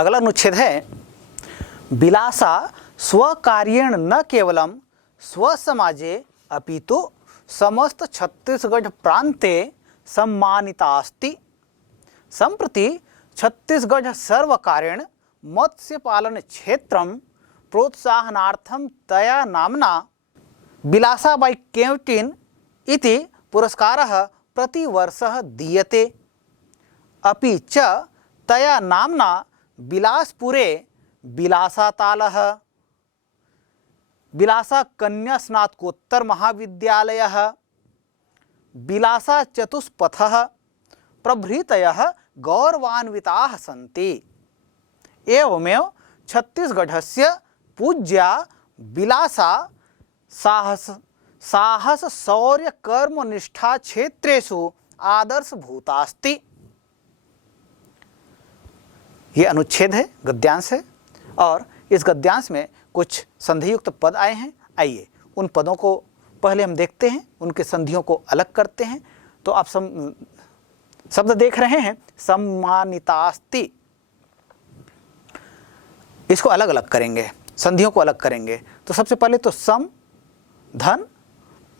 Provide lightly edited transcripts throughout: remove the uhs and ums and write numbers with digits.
अगला अनुच्छेद है विलासा स्वकार्येण न केवलं स्वसमाजे अपितु समस्त छत्तीसगढ़ प्रान्ते सम्मानितास्ति। सम्प्रति छत्तीसगढ़ सर्वकारेण मत्स्य पालन क्षेत्रं प्रोत्साहनार्थं तया नाम्ना विलासा बाई केवटिन इति पुरस्कारः प्रतिवर्षः दीयते। अपि च तया नाम्ना बिलासपुरे बिलासातालः, बिलासा कन्या स्नातकोत्तर महाविद्यालयः, बिलासा चतुष्पथः प्रभृतयः गौरवान्विताः सन्ति। एवमेव छत्तीसगढ़स्य पूज्या बिलासा साहस शौर्य कर्म निष्ठा क्षेत्रेषु आदर्शभूतास्ति। ये अनुच्छेद है, गद्यांश है, और इस गद्यांश में कुछ संधियुक्त पद आए हैं। आइए उन पदों को पहले हम देखते हैं, उनके संधियों को अलग करते हैं। तो आप शब्द देख रहे हैं सम्मानितास्ति, इसको अलग अलग करेंगे, संधियों को अलग करेंगे। तो सबसे पहले तो सम धन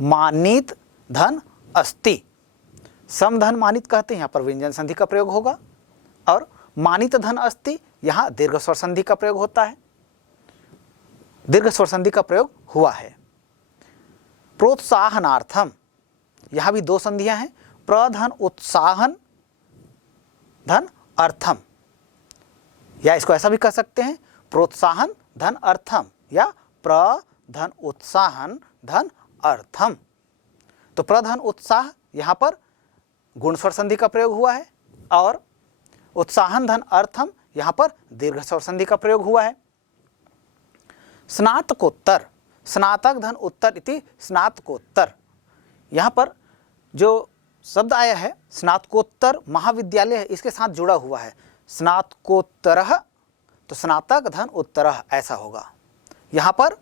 मानित धन अस्ति। सम धन मानित कहते हैं, यहाँ पर व्यंजन संधि का प्रयोग होगा, और मानित धन अस्ति यहाँ दीर्घ स्वर संधि का प्रयोग होता है, दीर्घ स्वर संधि का प्रयोग हुआ है। प्रोत्साहनार्थम, यहाँ भी दो संधियां हैं, प्रधन उत्साहन धन अर्थम, या इसको ऐसा भी कह सकते हैं प्रोत्साहन धन अर्थम या प्रधन उत्साहन धन अर्थम। तो प्रधन उत्साह यहाँ पर गुण स्वर संधि का प्रयोग हुआ है, और उत्साहन धन अर्थम यहाँ पर दीर्घ स्वर संधि का प्रयोग हुआ है। स्नातकोत्तर, स्नातक धन उत्तर इति स्नातकोत्तर, यहाँ पर जो शब्द आया है स्नातकोत्तर महाविद्यालय है, इसके साथ जुड़ा हुआ है स्नातकोत्तरः, तो स्नातक धन उत्तरः ऐसा होगा। यहाँ पर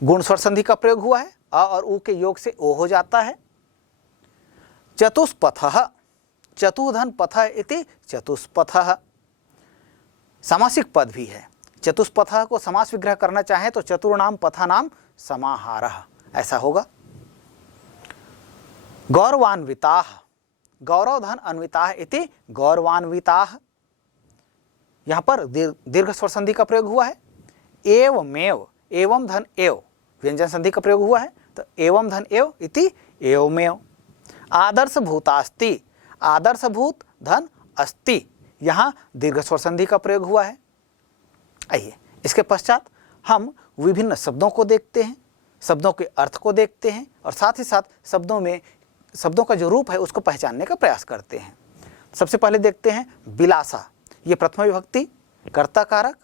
गुण स्वर संधि का प्रयोग हुआ है, अ और उ के योग से ओ हो जाता है। चतुष्पथः, चतुधन पथ इति चतुष्पथः, सामासिक पद भी है। चतुष्पथः को समास विग्रह करना चाहे तो चतुर्णाम पथानाम समाहारः ऐसा होगा। गौरवान्विताः, गौरव धन अन्विताः इति गौरवान्विताः, यहाँ पर दीर्घ स्वर संधि का प्रयोग हुआ है। एवमेव, एवं धन एव व्यंजन संधि का प्रयोग हुआ है, तो एवं धन एव इति एवमेव। आदर्शभूतास्ति, आदर्शभूत धन अस्ति, यहाँ दीर्घ स्वर संधि का प्रयोग हुआ है। आइए इसके पश्चात हम विभिन्न शब्दों को देखते हैं, शब्दों के अर्थ को देखते हैं, और साथ ही साथ शब्दों का जो रूप है उसको पहचानने का प्रयास करते हैं। सबसे पहले देखते हैं बिलासा, ये प्रथम विभक्ति कर्ता कारक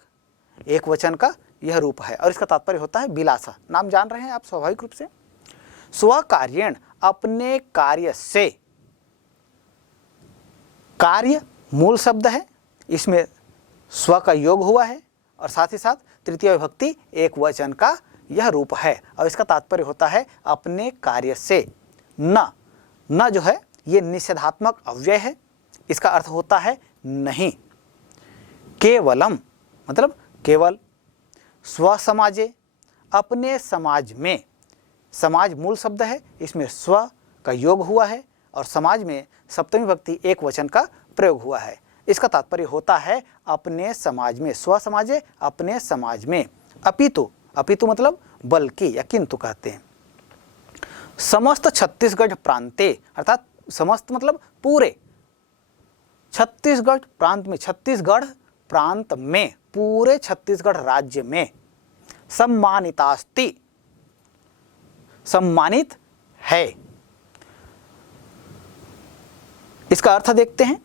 एक वचन का यह रूप है, और इसका तात्पर्य होता है बिलासा। नाम जान रहे हैं आप स्वाभाविक रूप से। स्वकार्येण, अपने कार्य से, कार्य मूल शब्द है, इसमें स्व का योग हुआ है, और साथ ही साथ तृतीय विभक्ति एक वचन का यह रूप है, और इसका तात्पर्य होता है अपने कार्य से। न जो है ये निषेधात्मक अव्यय है, इसका अर्थ होता है नहीं। केवलम मतलब केवल। स्वसमाजे, अपने समाज में, समाज मूल शब्द है, इसमें स्व का योग हुआ है, और समाज में सप्तमी विभक्ति एक वचन का प्रयोग हुआ है। इसका तात्पर्य होता है अपने समाज में। स्वसमाजे, अपने समाज में। अपितु, अपितु मतलब बल्कि या किंतु कहते हैं। समस्त छत्तीसगढ़ प्रांते, अर्थात समस्त मतलब पूरे छत्तीसगढ़ प्रांत में, छत्तीसगढ़ प्रांत में, पूरे छत्तीसगढ़ राज्य में सम्मानितास्ति, सम्मानित है। इसका अर्थ देखते हैं,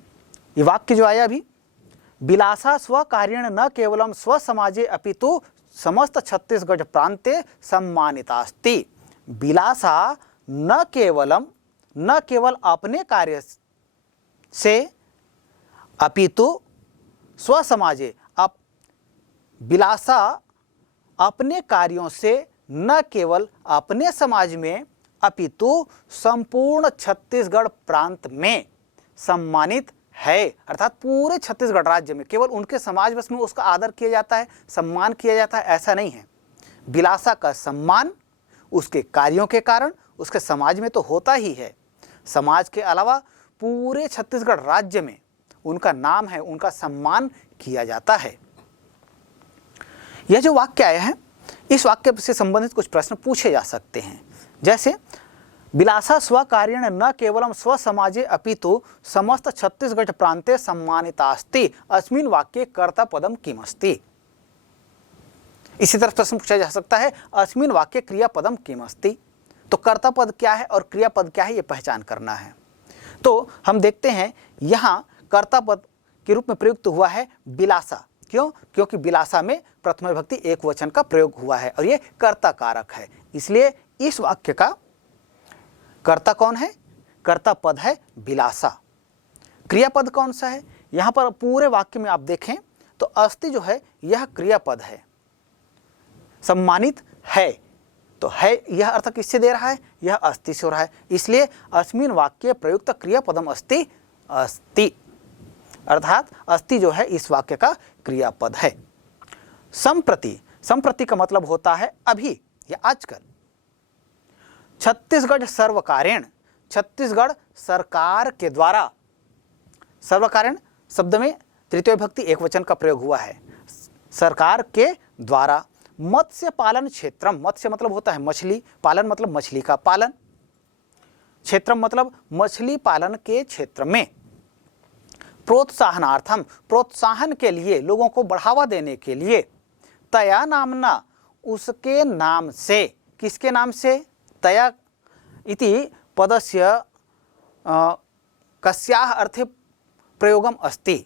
ये वाक्य जो आया अभी, बिलासा स्वकार्येण न केवलम स्वसमाजे अपितु समस्त छत्तीसगढ़ प्रांते सम्मानितास्ति। बिलासा न केवल अपने कार्य से अपितु स्वसमाजे, बिलासा अपने कार्यों से न केवल अपने समाज में अपितु संपूर्ण छत्तीसगढ़ प्रांत में सम्मानित है, अर्थात पूरे छत्तीसगढ़ राज्य में केवल उनके समाज बस में उसका आदर किया जाता है, सम्मान किया जाता है, ऐसा नहीं है। बिलासा का सम्मान उसके कार्यों के कारण उसके समाज में तो होता ही है, समाज के अलावा पूरे छत्तीसगढ़ राज्य में उनका नाम है, उनका सम्मान किया जाता है। यह जो वाक्य आया है, इस वाक्य से संबंधित कुछ प्रश्न पूछे जा सकते हैं, जैसे बिलासा स्वकार्येण न केवलं स्वसमाजे अपितु समस्त छत्तीसगढ़ प्रांते सम्मानितास्ति अस्मिन् वाक्ये कर्ता पदम किमस्ति। इसी तरह प्रश्न पूछा जा सकता है अस्मिन् वाक्ये क्रियापदम किमस्ति। तो कर्ता पद क्या है और क्रियापद क्या है, ये पहचान करना है। तो हम देखते हैं यहाँ कर्ता पद के रूप में प्रयुक्त हुआ है बिलासा। क्यों? क्योंकि बिलासा में प्रथम विभक्ति एक वचन का प्रयोग हुआ है और ये कर्ता कारक है, इसलिए इस वाक्य का कर्ता कौन है? कर्ता पद है बिलासा। क्रियापद कौन सा है? यहाँ पर पूरे वाक्य में आप देखें तो अस्ति जो है यह क्रियापद है, सम्मानित है, तो है यह अर्थ किससे दे रहा है? यह अस्ति से हो रहा है, इसलिए अस्मिन् वाक्ये प्रयुक्त क्रियापदम अस्ति अस्ति, अर्थात अस्ति जो है इस वाक्य का क्रियापद है। संप्रति, संप्रति का मतलब होता है अभी या आजकल। छत्तीसगढ़ सर्वकारेण, छत्तीसगढ़ सरकार के द्वारा, सर्वकारेण शब्द में तृतीय विभक्ति एक वचन का प्रयोग हुआ है, सरकार के द्वारा मत्स्य पालन क्षेत्रम, मत्स्य मतलब होता है मछली, पालन मतलब मछली का पालन, क्षेत्रम मतलब मछली पालन के क्षेत्र में, प्रोत्साहनार्थम, प्रोत्साहन के लिए, लोगों को बढ़ावा देने के लिए, तया नामना, उसके नाम से, किसके नाम से? तया इति पदस्य कस्याः अर्थे प्रयोगम अस्ति।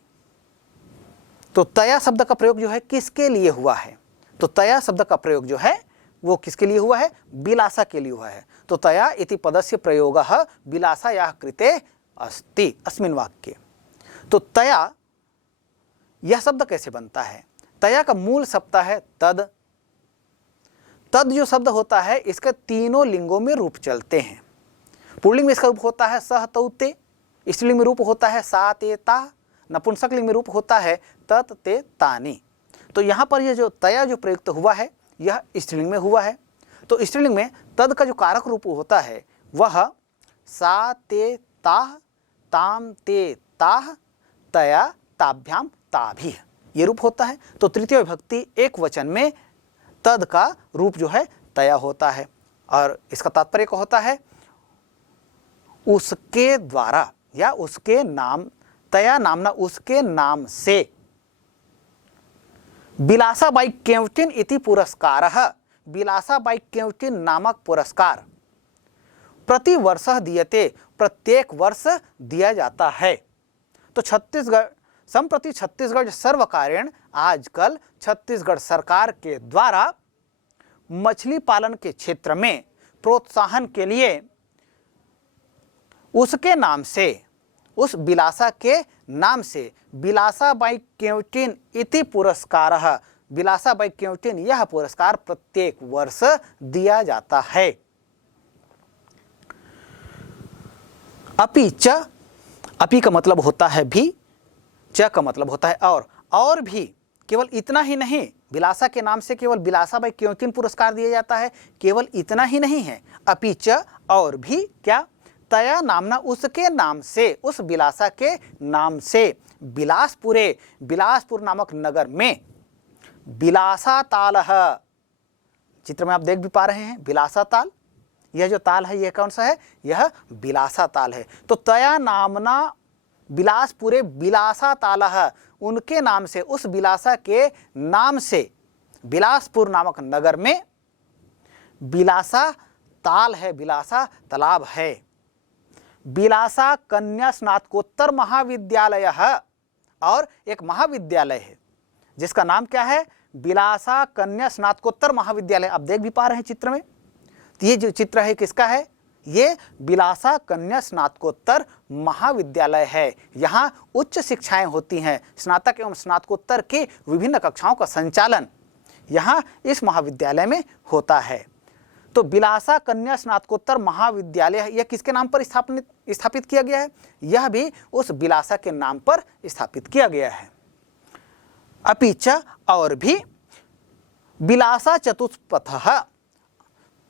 तो तया शब्द का प्रयोग जो है किसके लिए हुआ है? तो तया शब्द का प्रयोग जो है वो किसके लिए हुआ है? बिलासा के लिए हुआ है। तो तया इति पदस्य प्रयोगः बिलासायाः कृते अस्ति अस्मिन् वाक्ये। तो तया यह शब्द कैसे बनता है? तया का मूल शब्द है तद। तद जो शब्द होता है इसके तीनों लिंगों में रूप चलते हैं। पुल्लिंग में इसका रूप होता है सह तौ ते, स्त्रीलिंग में रूप होता है सा ते ता, नपुंसक लिंग में रूप होता है तत ते तानि। तो यहाँ पर यह जो तया जो प्रयुक्त हुआ है यह स्त्रीलिंग में हुआ है। तो स्त्रीलिंग में तद का जो कारक रूप होता है वह सा ते ताह, ताम ते ताह, तया ताभ्याम ताभि, ये रूप होता है। तो तृतीय विभक्ति एक वचन में तद का रूप जो है तया होता है और इसका तात्पर्य क्या होता है? उसके द्वारा या उसके नाम, तया नामना उसके नाम से। बिलासाबाई केवटिन इति पुरस्कारः, बिलासाबाई केवटिन नामक पुरस्कार प्रति वर्ष दीयते, प्रत्येक वर्ष दिया जाता है। तो छत्तीसगढ़ संप्रति छत्तीसगढ़ सर्वकारेण, आजकल छत्तीसगढ़ सरकार के द्वारा मछली पालन के क्षेत्र में प्रोत्साहन के लिए उसके नाम से, उस बिलासा के नाम से बिलासाबाई केवटिन इति पुरस्कारः, बिलासाबाई केवटिन यह पुरस्कार प्रत्येक वर्ष दिया जाता है। अपि च, अपि का मतलब होता है भी, च का मतलब होता है और भी। केवल इतना ही नहीं, बिलासा के नाम से केवल बिलासाबाई केवटिन पुरस्कार दिया जाता है, केवल इतना ही नहीं है, अपि च और भी क्या? तया नामना उसके नाम से, उस बिलासा के नाम से बिलासपुरे, बिलासपुर नामक नगर में बिलासा ताल, चित्र में आप देख भी पा रहे हैं बिलासा ताल, यह जो ताल है यह कौन सा है? यह बिलासा ताल है। तो तया नामना बिलासपुरे बिलासा तालः, उनके नाम से, उस बिलासा के नाम से बिलासपुर नामक नगर में बिलासा ताल है, बिलासा तालाब है। बिलासा कन्या स्नातकोत्तर महाविद्यालय है, और एक महाविद्यालय है जिसका नाम क्या है? बिलासा कन्या स्नातकोत्तर महाविद्यालय। आप देख भी पा रहे हैं चित्र में, तो ये जो चित्र है किसका है? ये बिलासा कन्या स्नातकोत्तर महाविद्यालय है। यहाँ उच्च शिक्षाएं होती हैं, स्नातक एवं स्नातकोत्तर की विभिन्न कक्षाओं का संचालन यहाँ इस महाविद्यालय में होता है। तो बिलासा कन्या स्नातकोत्तर महाविद्यालय यह किसके नाम पर स्थापित किया गया है? यह भी उस बिलासा के नाम पर स्थापित किया गया है। अपिच और भी बिलासा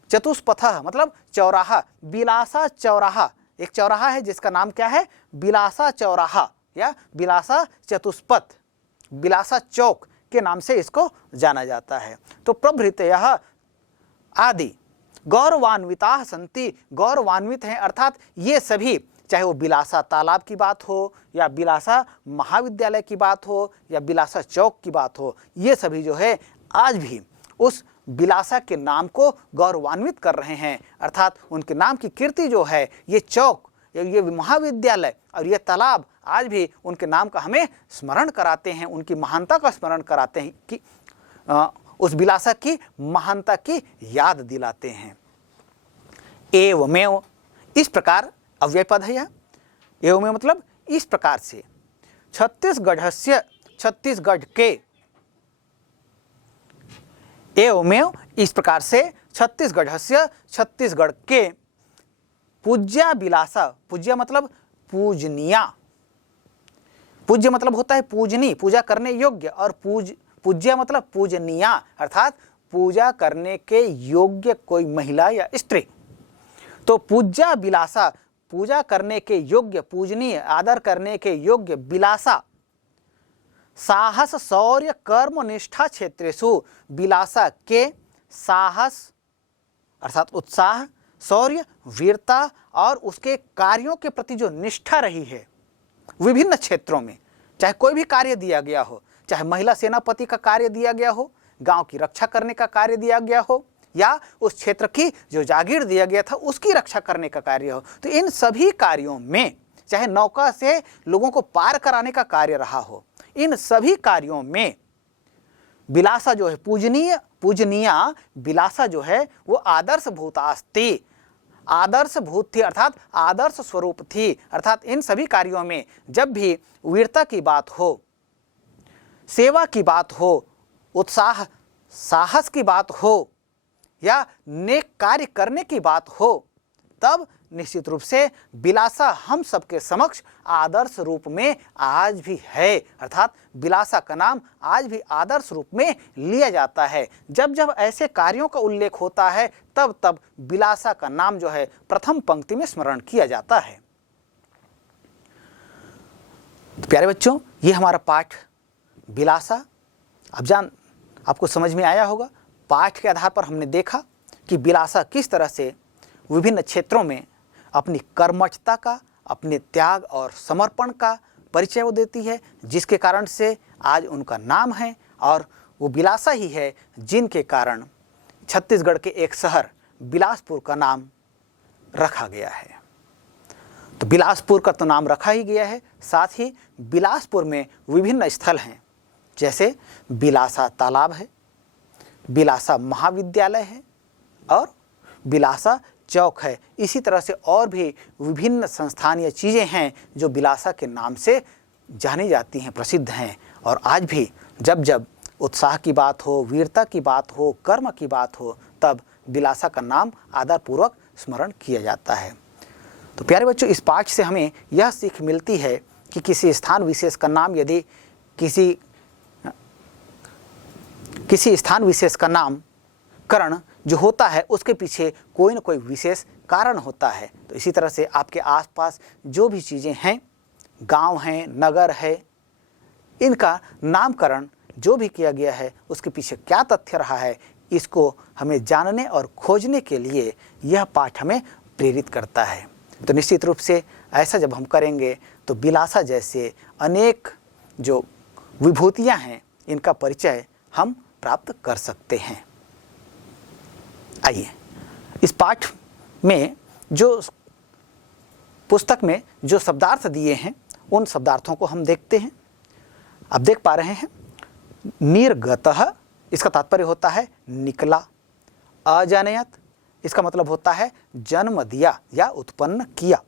चतुष्पथः मतलब चौराहा, बिलासा चौराहा, एक चौराहा है जिसका नाम क्या है? बिलासा चौराहा या बिलासा चतुष्पथ, बिलासा चौक के नाम से इसको जाना जाता है। तो प्रभृतयः आदि गौरवान्विता सन्ति, गौरवान्वित हैं अर्थात ये सभी, चाहे वो बिलासा तालाब की बात हो या बिलासा महाविद्यालय की बात हो या बिलासा चौक की बात हो, ये सभी जो है आज भी उस बिलासा के नाम को गौरवान्वित कर रहे हैं। अर्थात उनके नाम की कीर्ति जो है, ये चौक, ये महाविद्यालय और ये तालाब आज भी उनके नाम का हमें स्मरण कराते हैं, उनकी महानता का स्मरण कराते हैं कि उस बिलासा की महानता की याद दिलाते हैं। एवमेव, इस प्रकार अव्यय पद है यह। एवमेव मतलब इस प्रकार से, छत्तीसगढ़स्य, छत्तीसगढ़ के, एवमेव इस प्रकार से, छत्तीसगढ़स्य छत्तीसगढ़ के, पूज्या बिलासा, पूज्य मतलब पूजनीया, पूज्य मतलब होता है पूजनी, पूजा करने योग्य, और पूज्य मतलब पूजनीया अर्थात पूजा करने के योग्य कोई महिला या स्त्री। तो पूज्या बिलासा, पूजा करने के योग्य, पूजनीय, आदर करने के योग्य बिलासा, साहस शौर्य कर्म निष्ठा क्षेत्रेषु, बिलासा के साहस अर्थात उत्साह, शौर्य, वीरता और उसके कार्यों के प्रति जो निष्ठा रही है विभिन्न क्षेत्रों में, चाहे कोई भी कार्य दिया गया हो, चाहे महिला सेनापति का कार्य दिया गया हो, गांव की रक्षा करने का कार्य दिया गया हो, या उस क्षेत्र की जो जागीर दिया गया था उसकी रक्षा करने का कार्य हो, तो इन सभी कार्यों में, चाहे नौका से लोगों को पार कराने का कार्य रहा हो, इन सभी कार्यों में बिलासा जो है पूजनीया बिलासा जो है वो आदर्श भूतास्ति, आदर्श भूत थी अर्थात आदर्श स्वरूप थी। अर्थात इन सभी कार्यों में जब भी वीरता की बात हो, सेवा की बात हो, उत्साह साहस की बात हो या नेक कार्य करने की बात हो, तब निश्चित रूप से बिलासा हम सबके समक्ष आदर्श रूप में आज भी है। अर्थात बिलासा का नाम आज भी आदर्श रूप में लिया जाता है। जब जब ऐसे कार्यों का उल्लेख होता है तब तब बिलासा का नाम जो है प्रथम पंक्ति में स्मरण किया जाता है। तो प्यारे बच्चों, ये हमारा पाठ बिलासा आपको समझ में आया होगा। पाठ के आधार पर हमने देखा कि बिलासा किस तरह से विभिन्न क्षेत्रों में अपनी कर्मठता का, अपने त्याग और समर्पण का परिचय वो देती है, जिसके कारण से आज उनका नाम है, और वो बिलासा ही है जिनके कारण छत्तीसगढ़ के एक शहर बिलासपुर का नाम रखा गया है। तो बिलासपुर का तो नाम रखा ही गया है, साथ ही बिलासपुर में विभिन्न स्थल हैं, जैसे बिलासा तालाब है, बिलासा महाविद्यालय है और बिलासा चौक है। इसी तरह से और भी विभिन्न संस्थानीय चीज़ें हैं जो बिलासा के नाम से जानी जाती हैं, प्रसिद्ध हैं, और आज भी जब जब उत्साह की बात हो, वीरता की बात हो, कर्म की बात हो, तब बिलासा का नाम आदरपूर्वक स्मरण किया जाता है। तो प्यारे बच्चों, इस पाठ से हमें यह सीख मिलती है कि किसी स्थान विशेष का नाम यदि किसी स्थान विशेष का नामकरण जो होता है उसके पीछे कोई न कोई विशेष कारण होता है। तो इसी तरह से आपके आसपास जो भी चीज़ें हैं, गांव हैं, नगर है, इनका नामकरण जो भी किया गया है उसके पीछे क्या तथ्य रहा है, इसको हमें जानने और खोजने के लिए यह पाठ हमें प्रेरित करता है। तो निश्चित रूप से ऐसा जब हम करेंगे तो बिलासा जैसे अनेक जो विभूतियाँ हैं इनका परिचय हम प्राप्त कर सकते हैं। आइए, इस पाठ में जो पुस्तक में जो शब्दार्थ दिए हैं उन शब्दार्थों को हम देखते हैं। आप देख पा रहे हैं, निर्गतः इसका तात्पर्य होता है निकला, अजनयत इसका मतलब होता है जन्म दिया या उत्पन्न किया,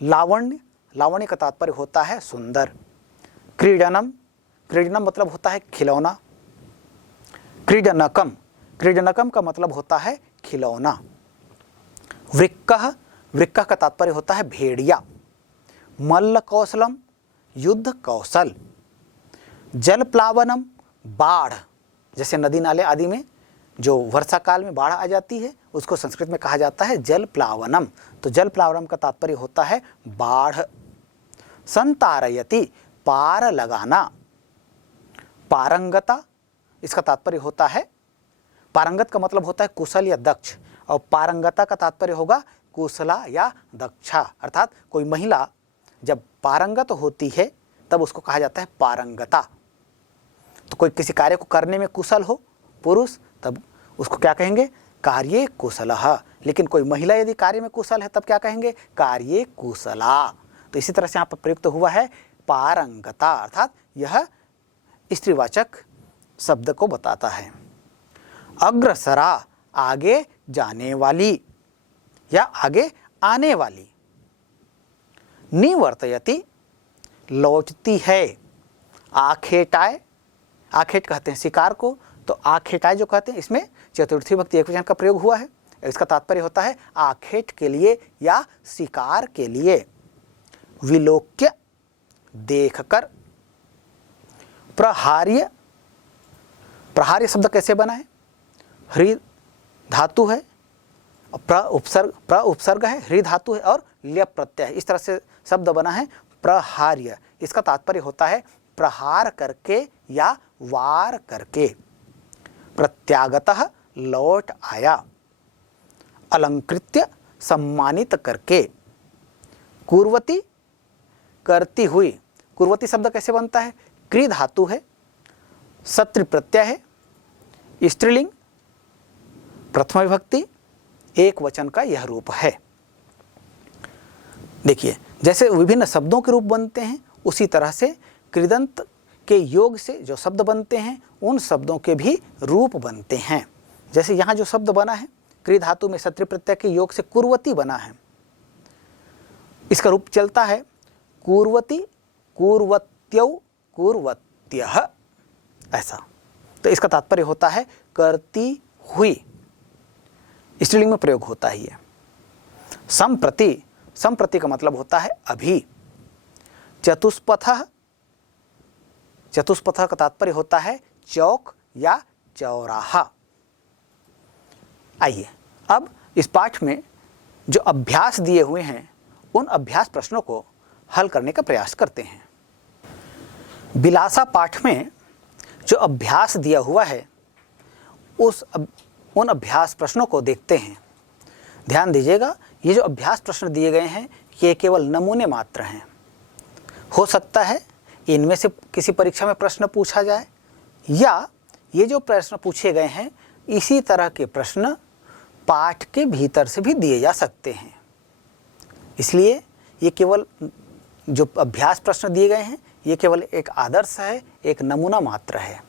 लावण्य, लावण्य का तात्पर्य होता है सुंदर, क्रीडनम, क्रीडनम मतलब होता है खिलौना, क्रीडनकम, क्रीडनकम का मतलब होता है खिलौना। वृक्कः, वृक्कः का तात्पर्य होता है भेड़िया। मल्ल कौशलम, युद्ध कौशल। जल प्लावनम, बाढ़, जैसे नदी नाले आदि में जो वर्षा काल में बाढ़ आ जाती है उसको संस्कृत में कहा जाता है जल प्लावनम। तो जल प्लावनम का तात्पर्य होता है बाढ़। संतारयति, पार लगाना। पारंगता, इसका तात्पर्य होता है, पारंगत का मतलब होता है कुशल या दक्ष, और पारंगता का तात्पर्य होगा कुशला या दक्षा। अर्थात कोई महिला जब पारंगत होती है तब उसको कहा जाता है पारंगता। तो कोई किसी कार्य को करने में कुशल हो पुरुष, तब उसको क्या कहेंगे, कार्ये कुशलः। लेकिन कोई महिला यदि कार्य में कुशल है तब क्या कहेंगे, कार्ये कुशला। तो इसी तरह से यहाँ पर प्रयुक्त हुआ है पारंगता, अर्थात यह स्त्रीवाचक शब्द को बताता है। अग्रसरा, आगे जाने वाली या आगे आने वाली। निवर्तयति, लौटती है। आखेटाए, आखेट कहते हैं शिकार को, तो आखेटाए जो कहते हैं इसमें चतुर्थी विभक्ति एकवचन का प्रयोग हुआ है। इसका तात्पर्य होता है आखेट के लिए या शिकार के लिए। विलोक्य, देखकर। प्रहार्य, प्रहार्य शब्द कैसे बना है, हृ धातु है, प्र उपसर्ग है, हृ धातु है और ल्य प्रत्यय है, इस तरह से शब्द बना है प्रहार्य। इसका तात्पर्य होता है प्रहार करके या वार करके। प्रत्यागतः, लौट आया। अलंकृत्य, सम्मानित करके। कुर्वती, करती हुई। कुर्वती शब्द कैसे बनता है, क्री धातु है, सत्र प्रत्यय है, स्त्रीलिंग, प्रथम विभक्ति, एक वचन का यह रूप है। देखिए जैसे विभिन्न शब्दों के रूप बनते हैं उसी तरह से कृदंत के योग से जो शब्द बनते हैं उन शब्दों के भी रूप बनते हैं। जैसे यहाँ जो शब्द बना है क्री धातु में सत्र प्रत्यय के योग से कुर्वती बना है, इसका रूप चलता है कुर्वती, कुर्वत्यौ, कुर्वत्यः, ऐसा। तो इसका तात्पर्य होता है करती हुई, स्त्रीलिंग में प्रयोग होता ही है। संप्रति, संप्रति का मतलब होता है अभी। चतुष्पथः, चतुष्पथ का तात्पर्य होता है चौक या चौराहा। आइए अब इस पाठ में जो अभ्यास दिए हुए हैं उन अभ्यास प्रश्नों को हल करने का प्रयास करते हैं। विलासा पाठ में जो अभ्यास दिया हुआ है उन अभ्यास प्रश्नों को देखते हैं। ध्यान दीजिएगा, ये जो अभ्यास प्रश्न दिए गए हैं ये केवल नमूने मात्र हैं। हो सकता है इनमें से किसी परीक्षा में प्रश्न पूछा जाए, या ये जो प्रश्न पूछे गए हैं इसी तरह के प्रश्न पाठ के भीतर से भी दिए जा सकते हैं। इसलिए ये केवल जो अभ्यास प्रश्न दिए गए हैं ये केवल एक आदर्श है, एक नमूना मात्र है।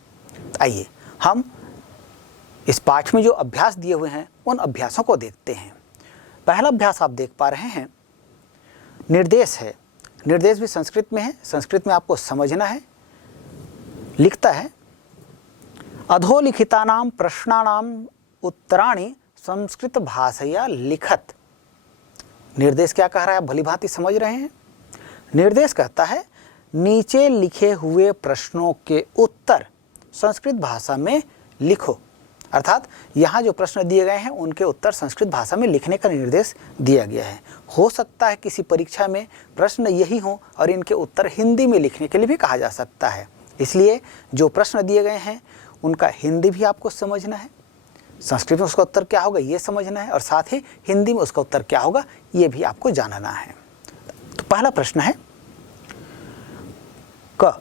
आइए हम इस पाठ में जो अभ्यास दिए हुए हैं उन अभ्यासों को देखते हैं। पहला अभ्यास आप देख पा रहे हैं, निर्देश है। निर्देश भी संस्कृत में है, संस्कृत में आपको समझना है। लिखता है अधोलिखितानां प्रश्नानां उत्तराणि संस्कृत भाषया लिखत। निर्देश क्या कह रहा है आप भली भांति समझ रहे हैं। निर्देश कहता है नीचे लिखे हुए प्रश्नों के उत्तर संस्कृत भाषा में लिखो। अर्थात यहाँ जो प्रश्न दिए गए हैं उनके उत्तर संस्कृत भाषा में लिखने का निर्देश दिया गया है। हो सकता है किसी परीक्षा में प्रश्न यही हो और इनके उत्तर हिंदी में लिखने के लिए भी कहा जा सकता है। इसलिए जो प्रश्न दिए गए हैं उनका हिंदी भी आपको समझना है, संस्कृत में उसका उत्तर क्या होगा ये समझना है, और साथ ही हिंदी में उसका उत्तर क्या होगा ये भी आपको जानना है। तो पहला प्रश्न है क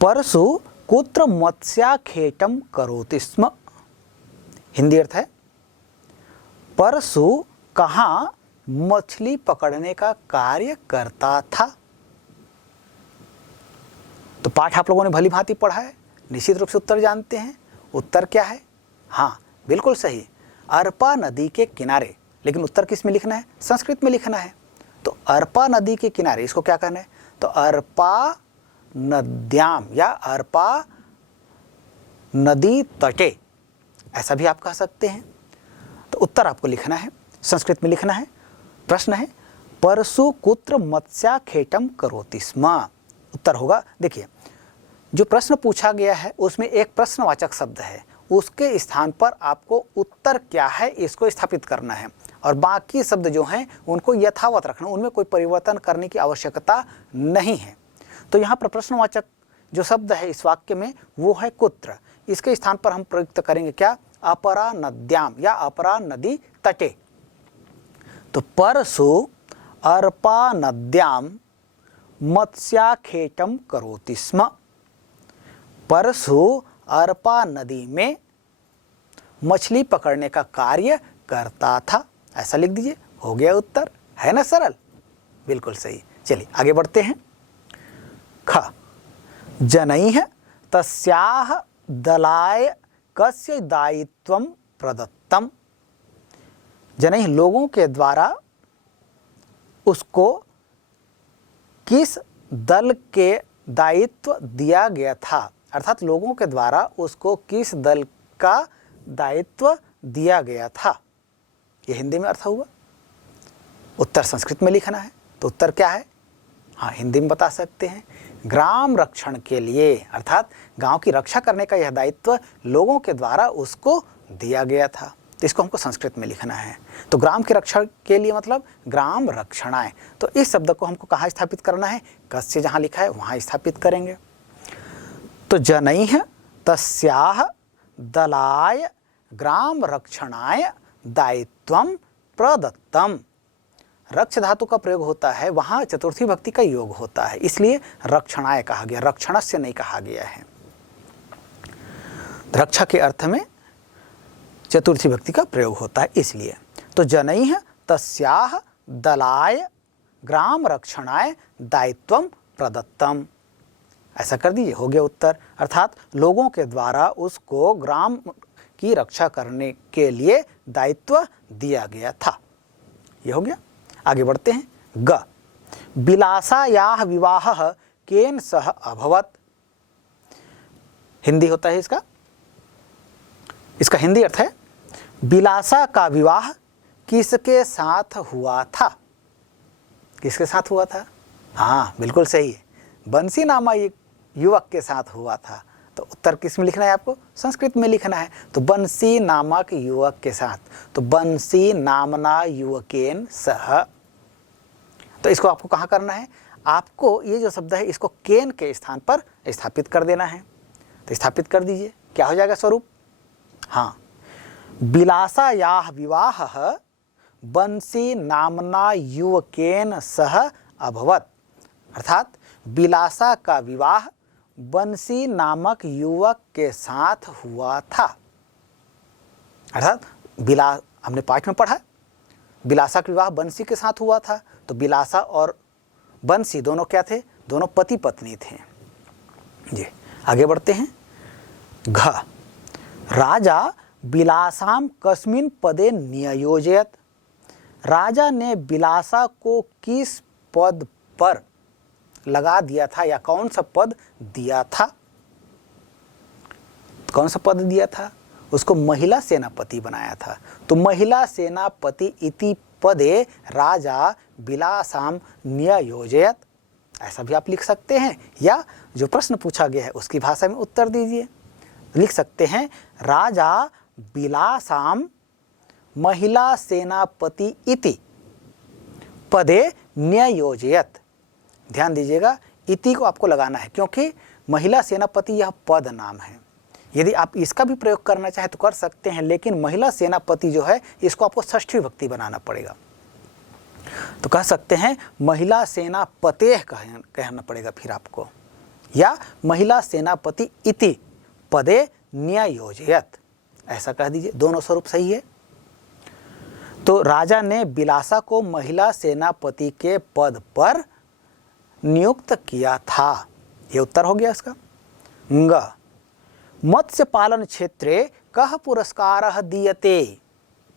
परसु कुत्र मत्स्याखेटम करोति स्म। हिंदी अर्थ है परसु कहाँ मछली पकड़ने का कार्य करता था। तो पाठ आप लोगों ने भली भांति पढ़ा है, निश्चित रूप से उत्तर जानते हैं। उत्तर क्या है, हाँ बिल्कुल सही, अरपा नदी के किनारे। लेकिन उत्तर किस में लिखना है, संस्कृत में लिखना है। तो अरपा नदी के किनारे, इसको क्या करना है, तो अरपा नद्याम या अरपा नदी तटे, ऐसा भी आप कह सकते हैं। तो उत्तर आपको लिखना है, संस्कृत में लिखना है। प्रश्न है परसु कुत्र मत्स्याखेटम करोति स्म। उत्तर होगा, देखिए जो प्रश्न पूछा गया है उसमें एक प्रश्नवाचक शब्द है, उसके स्थान पर आपको उत्तर क्या है इसको स्थापित करना है और बाकी शब्द जो हैं उनको यथावत रखना, उनमें कोई परिवर्तन करने की आवश्यकता नहीं है। तो यहाँ पर प्रश्नवाचक जो शब्द है इस वाक्य में वो है कुत्र। इसके स्थान पर हम प्रयुक्त करेंगे क्या, अपरा नद्याम या अपरा नदी तटे। तो परसु अर्पा नद्याम मत्स्याखेटम करोति स्म। परसु अर्पा नदी में मछली पकड़ने का कार्य करता था, ऐसा लिख दीजिए, हो गया उत्तर। है ना सरल, बिल्कुल सही। चलिए आगे बढ़ते हैं। ख जनैः तस्याः दलाय कस्य दायित्वं प्रदत्तम। जनैः लोगों के द्वारा उसको किस दल के दायित्व दिया गया था, अर्थात लोगों के द्वारा उसको किस दल का दायित्व दिया गया था। यह हिंदी में अर्थ हुआ। उत्तर संस्कृत में लिखना है, तो उत्तर क्या है, हाँ हिंदी में बता सकते हैं। ग्राम रक्षण के लिए, अर्थात गांव की रक्षा करने का यह दायित्व लोगों के द्वारा उसको दिया गया था। तो इसको हमको संस्कृत में लिखना है। तो ग्राम की रक्षा के लिए मतलब ग्राम रक्षणाएं। तो इस शब्द को हमको कहाँ स्थापित करना है, कस्य जहाँ लिखा है वहाँ स्थापित करेंगे। तो जनैः तस्याः दलाय ग्राम रक्षणाय दायित्वं प्रदत्तम। रक्ष धातु का प्रयोग होता है, वहाँ चतुर्थी भक्ति का योग होता है, इसलिए रक्षणाय कहा गया, रक्षणस्य नहीं कहा गया है। रक्षा के अर्थ में चतुर्थी भक्ति का प्रयोग होता है इसलिए। तो जनैः तस्याः दलाय ग्राम रक्षणाय दायित्वं प्रदत्तम, ऐसा कर दीजिए, हो गया उत्तर। अर्थात लोगों के द्वारा उसको ग्राम की रक्षा करने के लिए दायित्व दिया गया था। ये हो गया। आगे बढ़ते हैं। ग बिलासायाः विवाहः केन सह अभवत्। हिंदी होता है इसका हिंदी अर्थ है बिलासा का विवाह किसके साथ हुआ था। किसके साथ हुआ था, हाँ बिल्कुल सही है, बंसी नामा एक युवक के साथ हुआ था। तो उत्तर किस में लिखना है आपको, संस्कृत में लिखना है। तो बंसी नामक युवक के साथ, तो बंसी नामना युवकेन सह। तो इसको आपको कहाँ करना है, आपको ये जो शब्द है इसको केन के स्थान पर स्थापित कर देना है। तो स्थापित कर दीजिए, क्या हो जाएगा स्वरूप, हाँ बिलासायाः विवाहः बंसी नामना युवकेन सह अभवत्। अर्थात बिलासा का विवाह बंसी नामक युवक के साथ हुआ था। अर्थात हमने पाठ में पढ़ा बिलासा का विवाह बंसी के साथ हुआ था। तो बिलासा और बंसी दोनों क्या थे, दोनों पति पत्नी थे जी। आगे बढ़ते हैं। घ राजा बिलासाम कस्मिन पदे नियोजयत। राजा ने बिलासा को किस पद पर लगा दिया था या कौन सा पद दिया था। कौन सा पद दिया था, उसको महिला सेनापति बनाया था। तो महिला सेनापति इति पदे राजा बिलासाम नियोजयत, ऐसा भी आप लिख सकते हैं, या जो प्रश्न पूछा गया है उसकी भाषा में उत्तर दीजिए। लिख सकते हैं राजा बिलासाम महिला सेनापति इति पदे नियोजयत। ध्यान दीजिएगा, इति को आपको लगाना है क्योंकि महिला सेनापति यह पद नाम है। यदि आप इसका भी प्रयोग करना चाहें तो कर सकते हैं, लेकिन महिला सेनापति जो है इसको आपको षष्ठी विभक्ति बनाना पड़ेगा। तो कह सकते हैं महिला सेनापतेः कहना पड़ेगा फिर आपको, या महिला सेनापति इति पदे नियोजयत, ऐसा कह दीजिए, दोनों स्वरूप सही है। तो राजा ने बिलासा को महिला सेनापति के पद पर नियुक्त किया था, ये उत्तर हो गया इसका। ग मत्स्य पालन क्षेत्रे कः पुरस्कारः दीयते।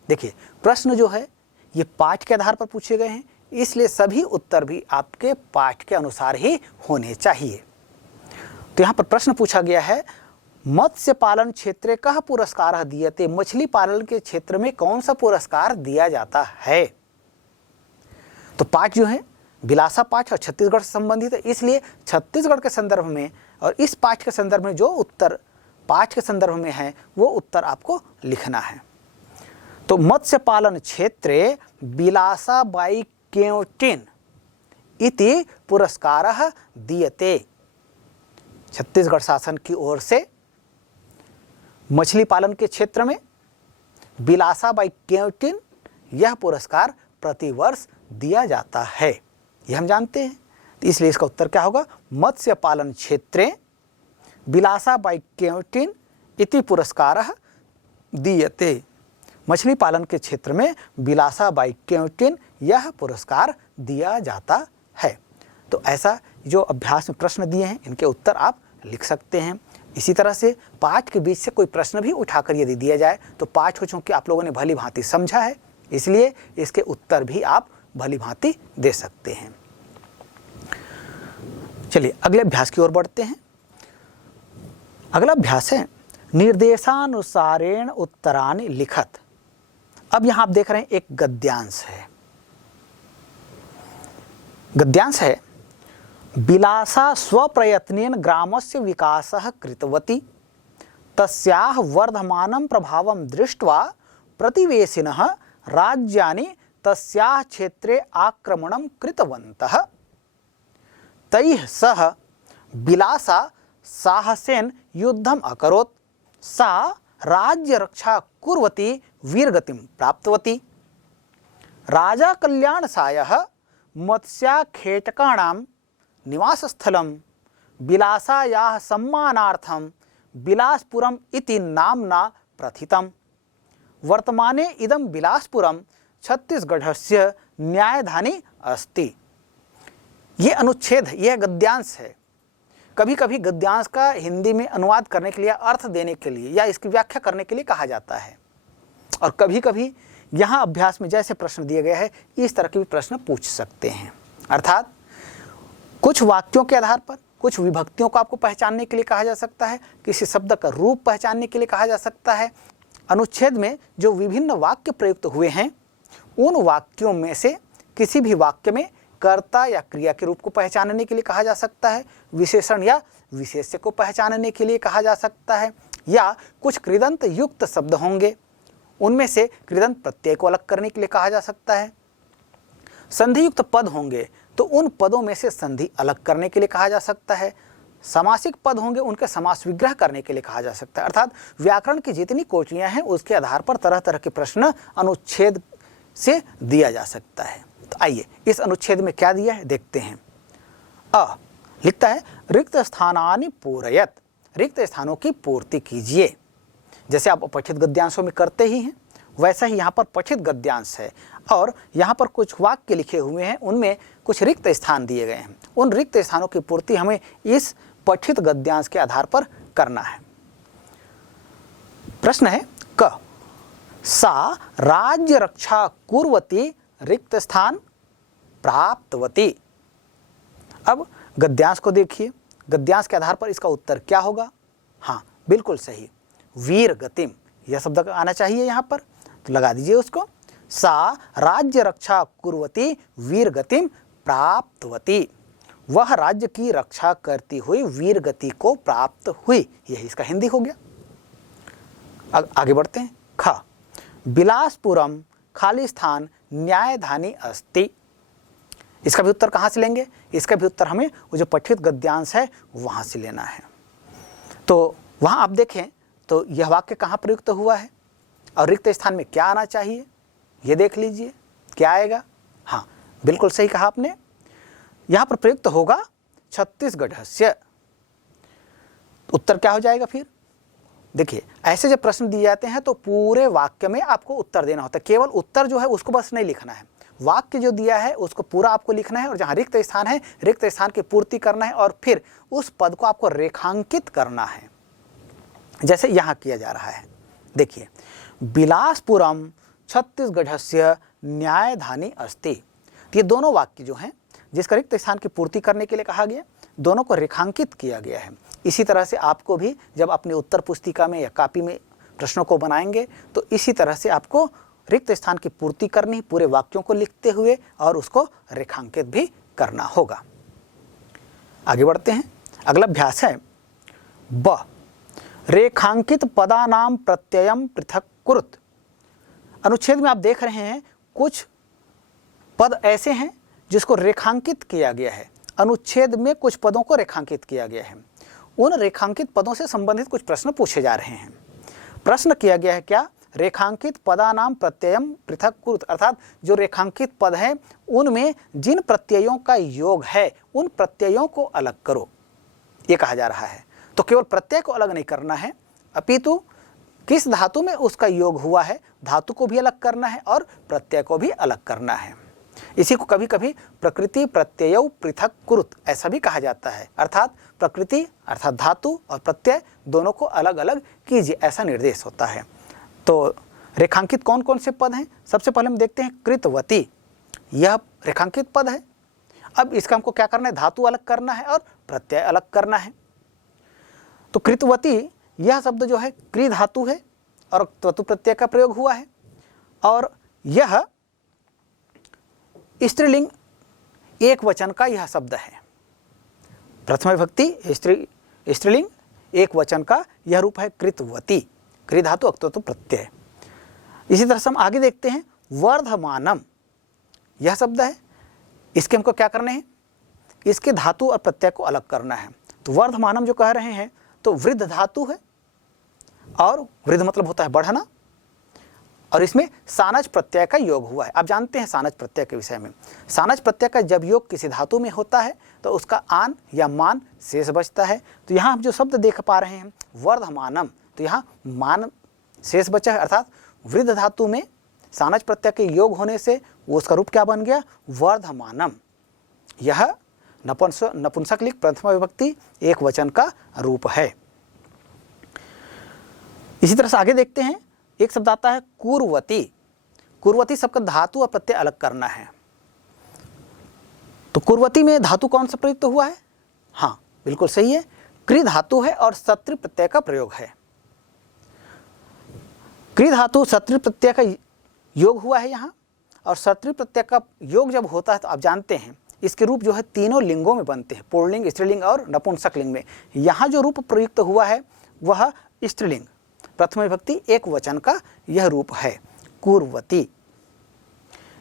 देखिए प्रश्न जो है ये पाठ के आधार पर पूछे गए हैं, इसलिए सभी उत्तर भी आपके पाठ के अनुसार ही होने चाहिए। तो यहाँ पर प्रश्न पूछा गया है मत्स्य पालन क्षेत्रे कः पुरस्कारः दीयते, मछली पालन के क्षेत्र में कौन सा पुरस्कार दिया जाता है। तो पाठ जो है बिलासा पाठ और छत्तीसगढ़ से संबंधित है, इसलिए छत्तीसगढ़ के संदर्भ में और इस पाठ के संदर्भ में जो उत्तर पाठ के संदर्भ में है वो उत्तर आपको लिखना है। तो मत्स्य पालन क्षेत्रे बिलासा बाई केवटिन इति पुरस्कारः दीयते, छत्तीसगढ़ शासन की ओर से मछली पालन के क्षेत्र में बिलासा बाई केवटिन यह पुरस्कार प्रतिवर्ष दिया जाता है, यह हम जानते हैं। तो इसलिए इसका उत्तर क्या होगा, मत्स्य पालन क्षेत्रे बिलासा बाई केवटिन इति पुरस्कारः दीयते, मछली पालन के क्षेत्र में बिलासा बाई केवटिन यह पुरस्कार दिया जाता है। तो ऐसा जो अभ्यास में प्रश्न दिए हैं इनके उत्तर आप लिख सकते हैं। इसी तरह से पाठ के बीच से कोई प्रश्न भी उठाकर यदि दिया जाए तो पाठ को चूंकि आप लोगों ने भली भांति समझा है इसलिए इसके उत्तर भी आप भली भांति दे सकते हैं। चलिए अगले अभ्यास की ओर बढ़ते हैं। अगला अभ्यास है निर्देशानुसारेण उत्तरानि लिखत। अब यहां आप देख रहे हैं एक गद्यांश है। गद्यांश है बिलासा स्वप्रयत्नेन ग्रामस्य विकासः कृतवती, तस्याः वर्धमानं प्रभावं दृष्ट्वा प्रतिवेशिनः राज्यानि तस्याः क्षेत्रे आक्रमणं कृतवन्तः। तैः सह बिलासा साहसेन युद्धम् अकरोत्, सा राज्य रक्षा कुर्वती वीरगतिं प्राप्तवती। राजा कल्याणसायः मत्स्याखेटकाणां निवासस्थलं बिलासायाः सम्मानार्थं बिलासपुरम् इति नाम्ना प्रथितम्। वर्तमाने इदं बिलासपुरं छत्तीसगढ़स्य न्यायधानी अस्ति। ये अनुच्छेद, यह गद्यांश है। कभी कभी गद्यांश का हिंदी में अनुवाद करने के लिए, अर्थ देने के लिए या इसकी व्याख्या करने के लिए कहा जाता है। और कभी कभी यहाँ अभ्यास में जैसे प्रश्न दिए गए हैं इस तरह के भी प्रश्न पूछ सकते हैं। अर्थात कुछ वाक्यों के आधार पर कुछ विभक्तियों को आपको पहचानने के लिए कहा जा सकता है, किसी शब्द का रूप पहचानने के लिए कहा जा सकता है। अनुच्छेद में जो विभिन्न वाक्य प्रयुक्त हुए हैं उन वाक्यों में से किसी भी वाक्य में कर्ता या क्रिया के रूप को पहचानने के लिए कहा जा सकता है, विशेषण या विशेष्य को पहचानने के लिए कहा जा सकता है, या कुछ कृदंत युक्त शब्द होंगे उनमें से कृदंत प्रत्यय को अलग करने के लिए कहा जा सकता है। संधि युक्त पद होंगे तो उन पदों में से संधि अलग करने के लिए कहा जा सकता है। समासिक पद होंगे उनके समास विग्रह करने के लिए कहा जा सकता है। अर्थात व्याकरण की जितनी कोटियां हैं उसके आधार पर तरह तरह के प्रश्न अनुच्छेद से दिया जा सकता है। तो आइए इस अनुच्छेद में क्या दिया है देखते हैं। लिखता है रिक्त स्थानानि पूरयत, रिक्त स्थानों की पूर्ति कीजिए। जैसे आप पठित गद्यांशों में करते ही हैं वैसा ही यहाँ पर पठित गद्यांश है और यहाँ पर कुछ वाक्य लिखे हुए हैं, उनमें कुछ रिक्त स्थान दिए गए हैं। उन रिक्त स्थानों की पूर्ति हमें इस पठित गद्यांश के आधार पर करना है। प्रश्न है क, सा राज्य रक्षा कुर्वती रिक्त स्थान प्राप्तवती। अब गद्यांश को देखिए, गद्यांश के आधार पर इसका उत्तर क्या होगा। हाँ बिल्कुल सही, वीर गतिम यह शब्द आना चाहिए यहाँ पर, तो लगा दीजिए उसको। सा राज्य रक्षा कुर्वती वीर गतिम प्राप्तवती, वह राज्य की रक्षा करती हुई वीर गति को प्राप्त हुई। यही इसका हिंदी हो गया। आगे बढ़ते हैं। ख, बिलासपुरम खाली स्थान न्यायधानी अस्ति। इसका भी उत्तर कहाँ से लेंगे, इसका भी उत्तर हमें वो जो पठित गद्यांश है वहाँ से लेना है। तो वहाँ आप देखें तो यह वाक्य कहाँ प्रयुक्त हुआ है और रिक्त स्थान में क्या आना चाहिए ये देख लीजिए क्या आएगा। हाँ बिल्कुल सही कहा आपने, यहाँ पर प्रयुक्त होगा छत्तीसगढ़स्य। उत्तर क्या हो जाएगा फिर। देखिए ऐसे जब प्रश्न दिए जाते हैं तो पूरे वाक्य में आपको उत्तर देना होता है, केवल उत्तर जो है उसको बस नहीं लिखना है, वाक्य जो दिया है उसको पूरा आपको लिखना है और जहाँ रिक्त स्थान है रिक्त स्थान की पूर्ति करना है और फिर उस पद को आपको रेखांकित करना है जैसे यहाँ किया जा रहा है। देखिए बिलासपुरम छत्तीसगढ़स्य न्यायधानी अस्ति, ये दोनों वाक्य जो हैं जिसका रिक्त स्थान की पूर्ति करने के लिए कहा गया दोनों को रेखांकित किया गया है। इसी तरह से आपको भी जब अपनी उत्तर पुस्तिका में या कॉपी में प्रश्नों को बनाएंगे तो इसी तरह से आपको रिक्त स्थान की पूर्ति करनी, पूरे वाक्यों को लिखते हुए और उसको रेखांकित भी करना होगा। आगे बढ़ते हैं। अगला अभ्यास है ब, रेखांकित पदानाम प्रत्ययम पृथक कुरुत। अनुच्छेद में आप देख रहे हैं कुछ पद ऐसे हैं जिसको रेखांकित किया गया है। अनुच्छेद में कुछ पदों को रेखांकित किया गया है। उन रेखांकित पदों से संबंधित कुछ प्रश्न पूछे जा रहे हैं। प्रश्न किया गया है क्या, रेखांकित पदानाम प्रत्ययम पृथक कुरुत, अर्थात जो रेखांकित पद है उनमें जिन प्रत्ययों का योग है उन प्रत्ययों को अलग करो, ये कहा जा रहा है। तो केवल प्रत्यय को अलग नहीं करना है, अपितु किस धातु में उसका योग हुआ है, धातु को भी अलग करना है और प्रत्यय को भी अलग करना है। इसी को कभी कभी प्रकृति प्रत्ययौ पृथक कुरुत ऐसा भी कहा जाता है, अर्थात प्रकृति अर्थात धातु और प्रत्यय दोनों को अलग अलग कीजिए, ऐसा निर्देश होता है। तो रेखांकित कौन कौन से पद हैं? सबसे पहले हम देखते हैं कृतवती, यह रेखांकित पद है। अब इसका हमको क्या करना है, धातु अलग करना है और प्रत्यय अलग करना है। तो कृतवती यह शब्द जो है क्री धातु है और त्वतु प्रत्यय का प्रयोग हुआ है और यह स्त्रीलिंग एक वचन का यह शब्द है। प्रथम विभक्ति स्त्रीलिंग एक वचन का यह रूप है कृतवती, क्री धातु अक्तोतु प्रत्यय। इसी तरह से हम आगे देखते हैं वर्धमानम, यह शब्द है। इसके हमको क्या करने हैं, इसके धातु और प्रत्यय को अलग करना है। तो वर्धमानम जो कह रहे हैं तो वृद्ध धातु है और वृद्ध मतलब होता है बढ़ना, और इसमें सानज प्रत्यय का योग हुआ है। आप जानते हैं सानज प्रत्यय के विषय में, सानज प्रत्यय का जब योग किसी धातु में होता है तो उसका आन या मान शेष बचता है। तो यहाँ हम जो शब्द देख पा रहे हैं वर्धमानम, तो यहाँ मान शेष बचा है, अर्थात वृद्ध धातु में सानज प्रत्यय के योग होने से वो उसका रूप क्या बन गया, वर्धमानम। यह नपुंसक लिंग प्रथम विभक्ति एक वचन का रूप है। इसी तरह से आगे देखते हैं, एक शब्द आता है कुर्वती। कुर्वती शब्द का धातु और प्रत्यय अलग करना है। तो कुर्वती में धातु कौन सा प्रयुक्त हुआ है, हाँ बिल्कुल सही है, क्री धातु है और सत्रि प्रत्यय का प्रयोग है। क्री धातु सत्रि प्रत्यय का योग हुआ है यहाँ, और सत्रि प्रत्यय का योग जब होता है तो आप जानते हैं इसके रूप जो है तीनों लिंगों में बनते हैं, पुल्लिंग, स्त्रीलिंग और नपुंसक लिंग में। यहाँ जो रूप प्रयुक्त हुआ है वह स्त्रीलिंग प्रथम विभक्ति एक वचन का यह रूप है कुर्वती।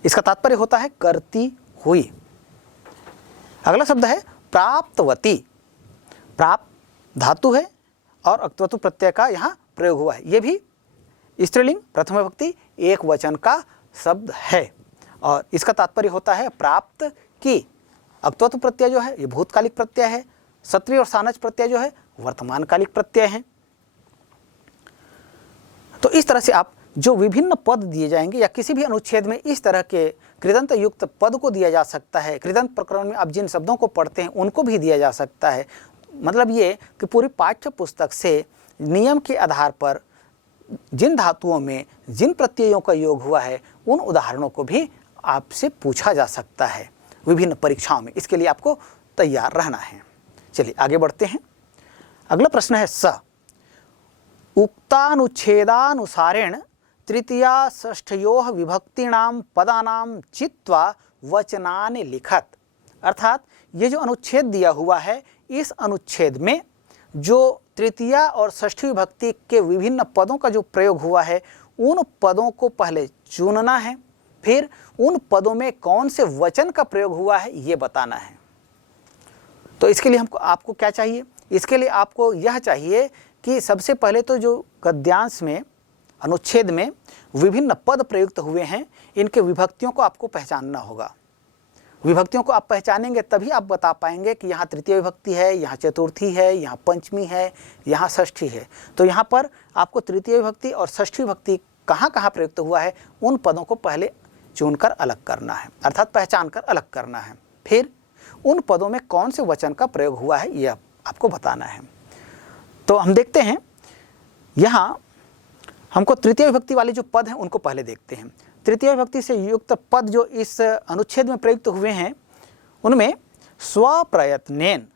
इसका तात्पर्य होता है करती हुई। अगला शब्द है प्राप्तवती। प्राप्त धातु है और अक्तवतु प्रत्यय का यहाँ प्रयोग हुआ है। यह भी स्त्रीलिंग प्रथम विभक्ति एक वचन का शब्द है और इसका तात्पर्य होता है प्राप्त की। अक्तवतु प्रत्यय जो है ये भूतकालिक प्रत्यय है, सत्रि और सानज प्रत्यय जो है वर्तमानकालिक प्रत्यय है। तो इस तरह से आप जो विभिन्न पद दिए जाएंगे या किसी भी अनुच्छेद में इस तरह के कृदंत युक्त पद को दिया जा सकता है। कृदंत प्रकरण में आप जिन शब्दों को पढ़ते हैं उनको भी दिया जा सकता है। मतलब ये कि पूरी पाठ्य पुस्तक से नियम के आधार पर जिन धातुओं में जिन प्रत्ययों का योग हुआ है उन उदाहरणों को भी आपसे पूछा जा सकता है विभिन्न परीक्षाओं में। इसके लिए आपको तैयार रहना है। चलिए आगे बढ़ते हैं। अगला प्रश्न है स, उक्तानुच्छेदानुसारेण तृतीया षष्ठयोः विभक्तिनां पदानां चित्वा वचनानि लिखत। अर्थात ये जो अनुच्छेद दिया हुआ है इस अनुच्छेद में जो तृतीया और षष्ठी विभक्ति के विभिन्न पदों का जो प्रयोग हुआ है उन पदों को पहले चुनना है, फिर उन पदों में कौन से वचन का प्रयोग हुआ है ये बताना है। तो इसके लिए आपको क्या चाहिए, इसके लिए आपको यह चाहिए कि सबसे पहले तो जो गद्यांश में अनुच्छेद में विभिन्न पद प्रयुक्त हुए हैं इनके विभक्तियों को आपको पहचानना होगा। विभक्तियों को आप पहचानेंगे तभी आप बता पाएंगे कि यहाँ तृतीय विभक्ति है, यहाँ चतुर्थी है, यहाँ पंचमी है, यहाँ षष्ठी है। तो यहाँ पर आपको तृतीय विभक्ति और षष्ठी विभक्ति कहाँ कहाँ प्रयुक्त हुआ है उन पदों को पहले चुनकर अलग करना है, अर्थात पहचान कर अलग करना है। फिर उन पदों में कौन से वचन का प्रयोग हुआ है यह आपको बताना है। तो हम देखते हैं यहाँ हमको तृतीय विभक्ति वाले जो पद हैं उनको पहले देखते हैं। तृतीय विभक्ति से युक्त पद जो इस अनुच्छेद में प्रयुक्त हुए हैं उनमें स्वप्रयत्नेन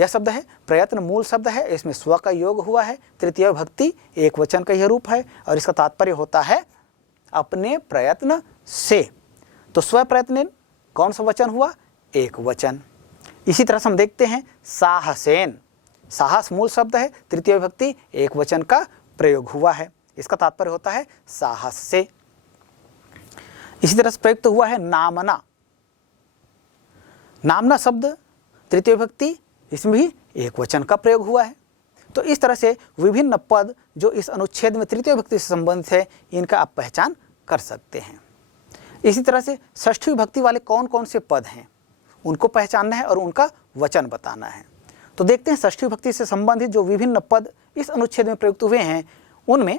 यह शब्द है प्रयत्न मूल शब्द है, इसमें स्व का योग हुआ है, तृतीय विभक्ति एक वचन का यह रूप है और इसका तात्पर्य होता है अपने प्रयत्न से। तो स्व प्रयत्न कौन सा वचन हुआ? एक वचन। इसी तरह से हम देखते हैं साहसेन, साहस मूल शब्द है, तृतीय विभक्ति एक वचन का प्रयोग हुआ है, इसका तात्पर्य होता है साहस से। इसी तरह से प्रयुक्त हुआ है नामना, नामना शब्द तृतीय विभक्ति, इसमें भी एक वचन का प्रयोग हुआ है। तो इस तरह से विभिन्न पद जो इस अनुच्छेद में तृतीय विभक्ति से संबंधित है, इनका आप पहचान कर सकते हैं। इसी तरह से षष्ठी विभक्ति वाले कौन कौन से पद हैं, उनको पहचानना है और उनका वचन बताना है। तो देखते हैं षष्ठी विभक्ति से संबंधित जो विभिन्न पद इस अनुच्छेद में प्रयुक्त हुए हैं, उनमें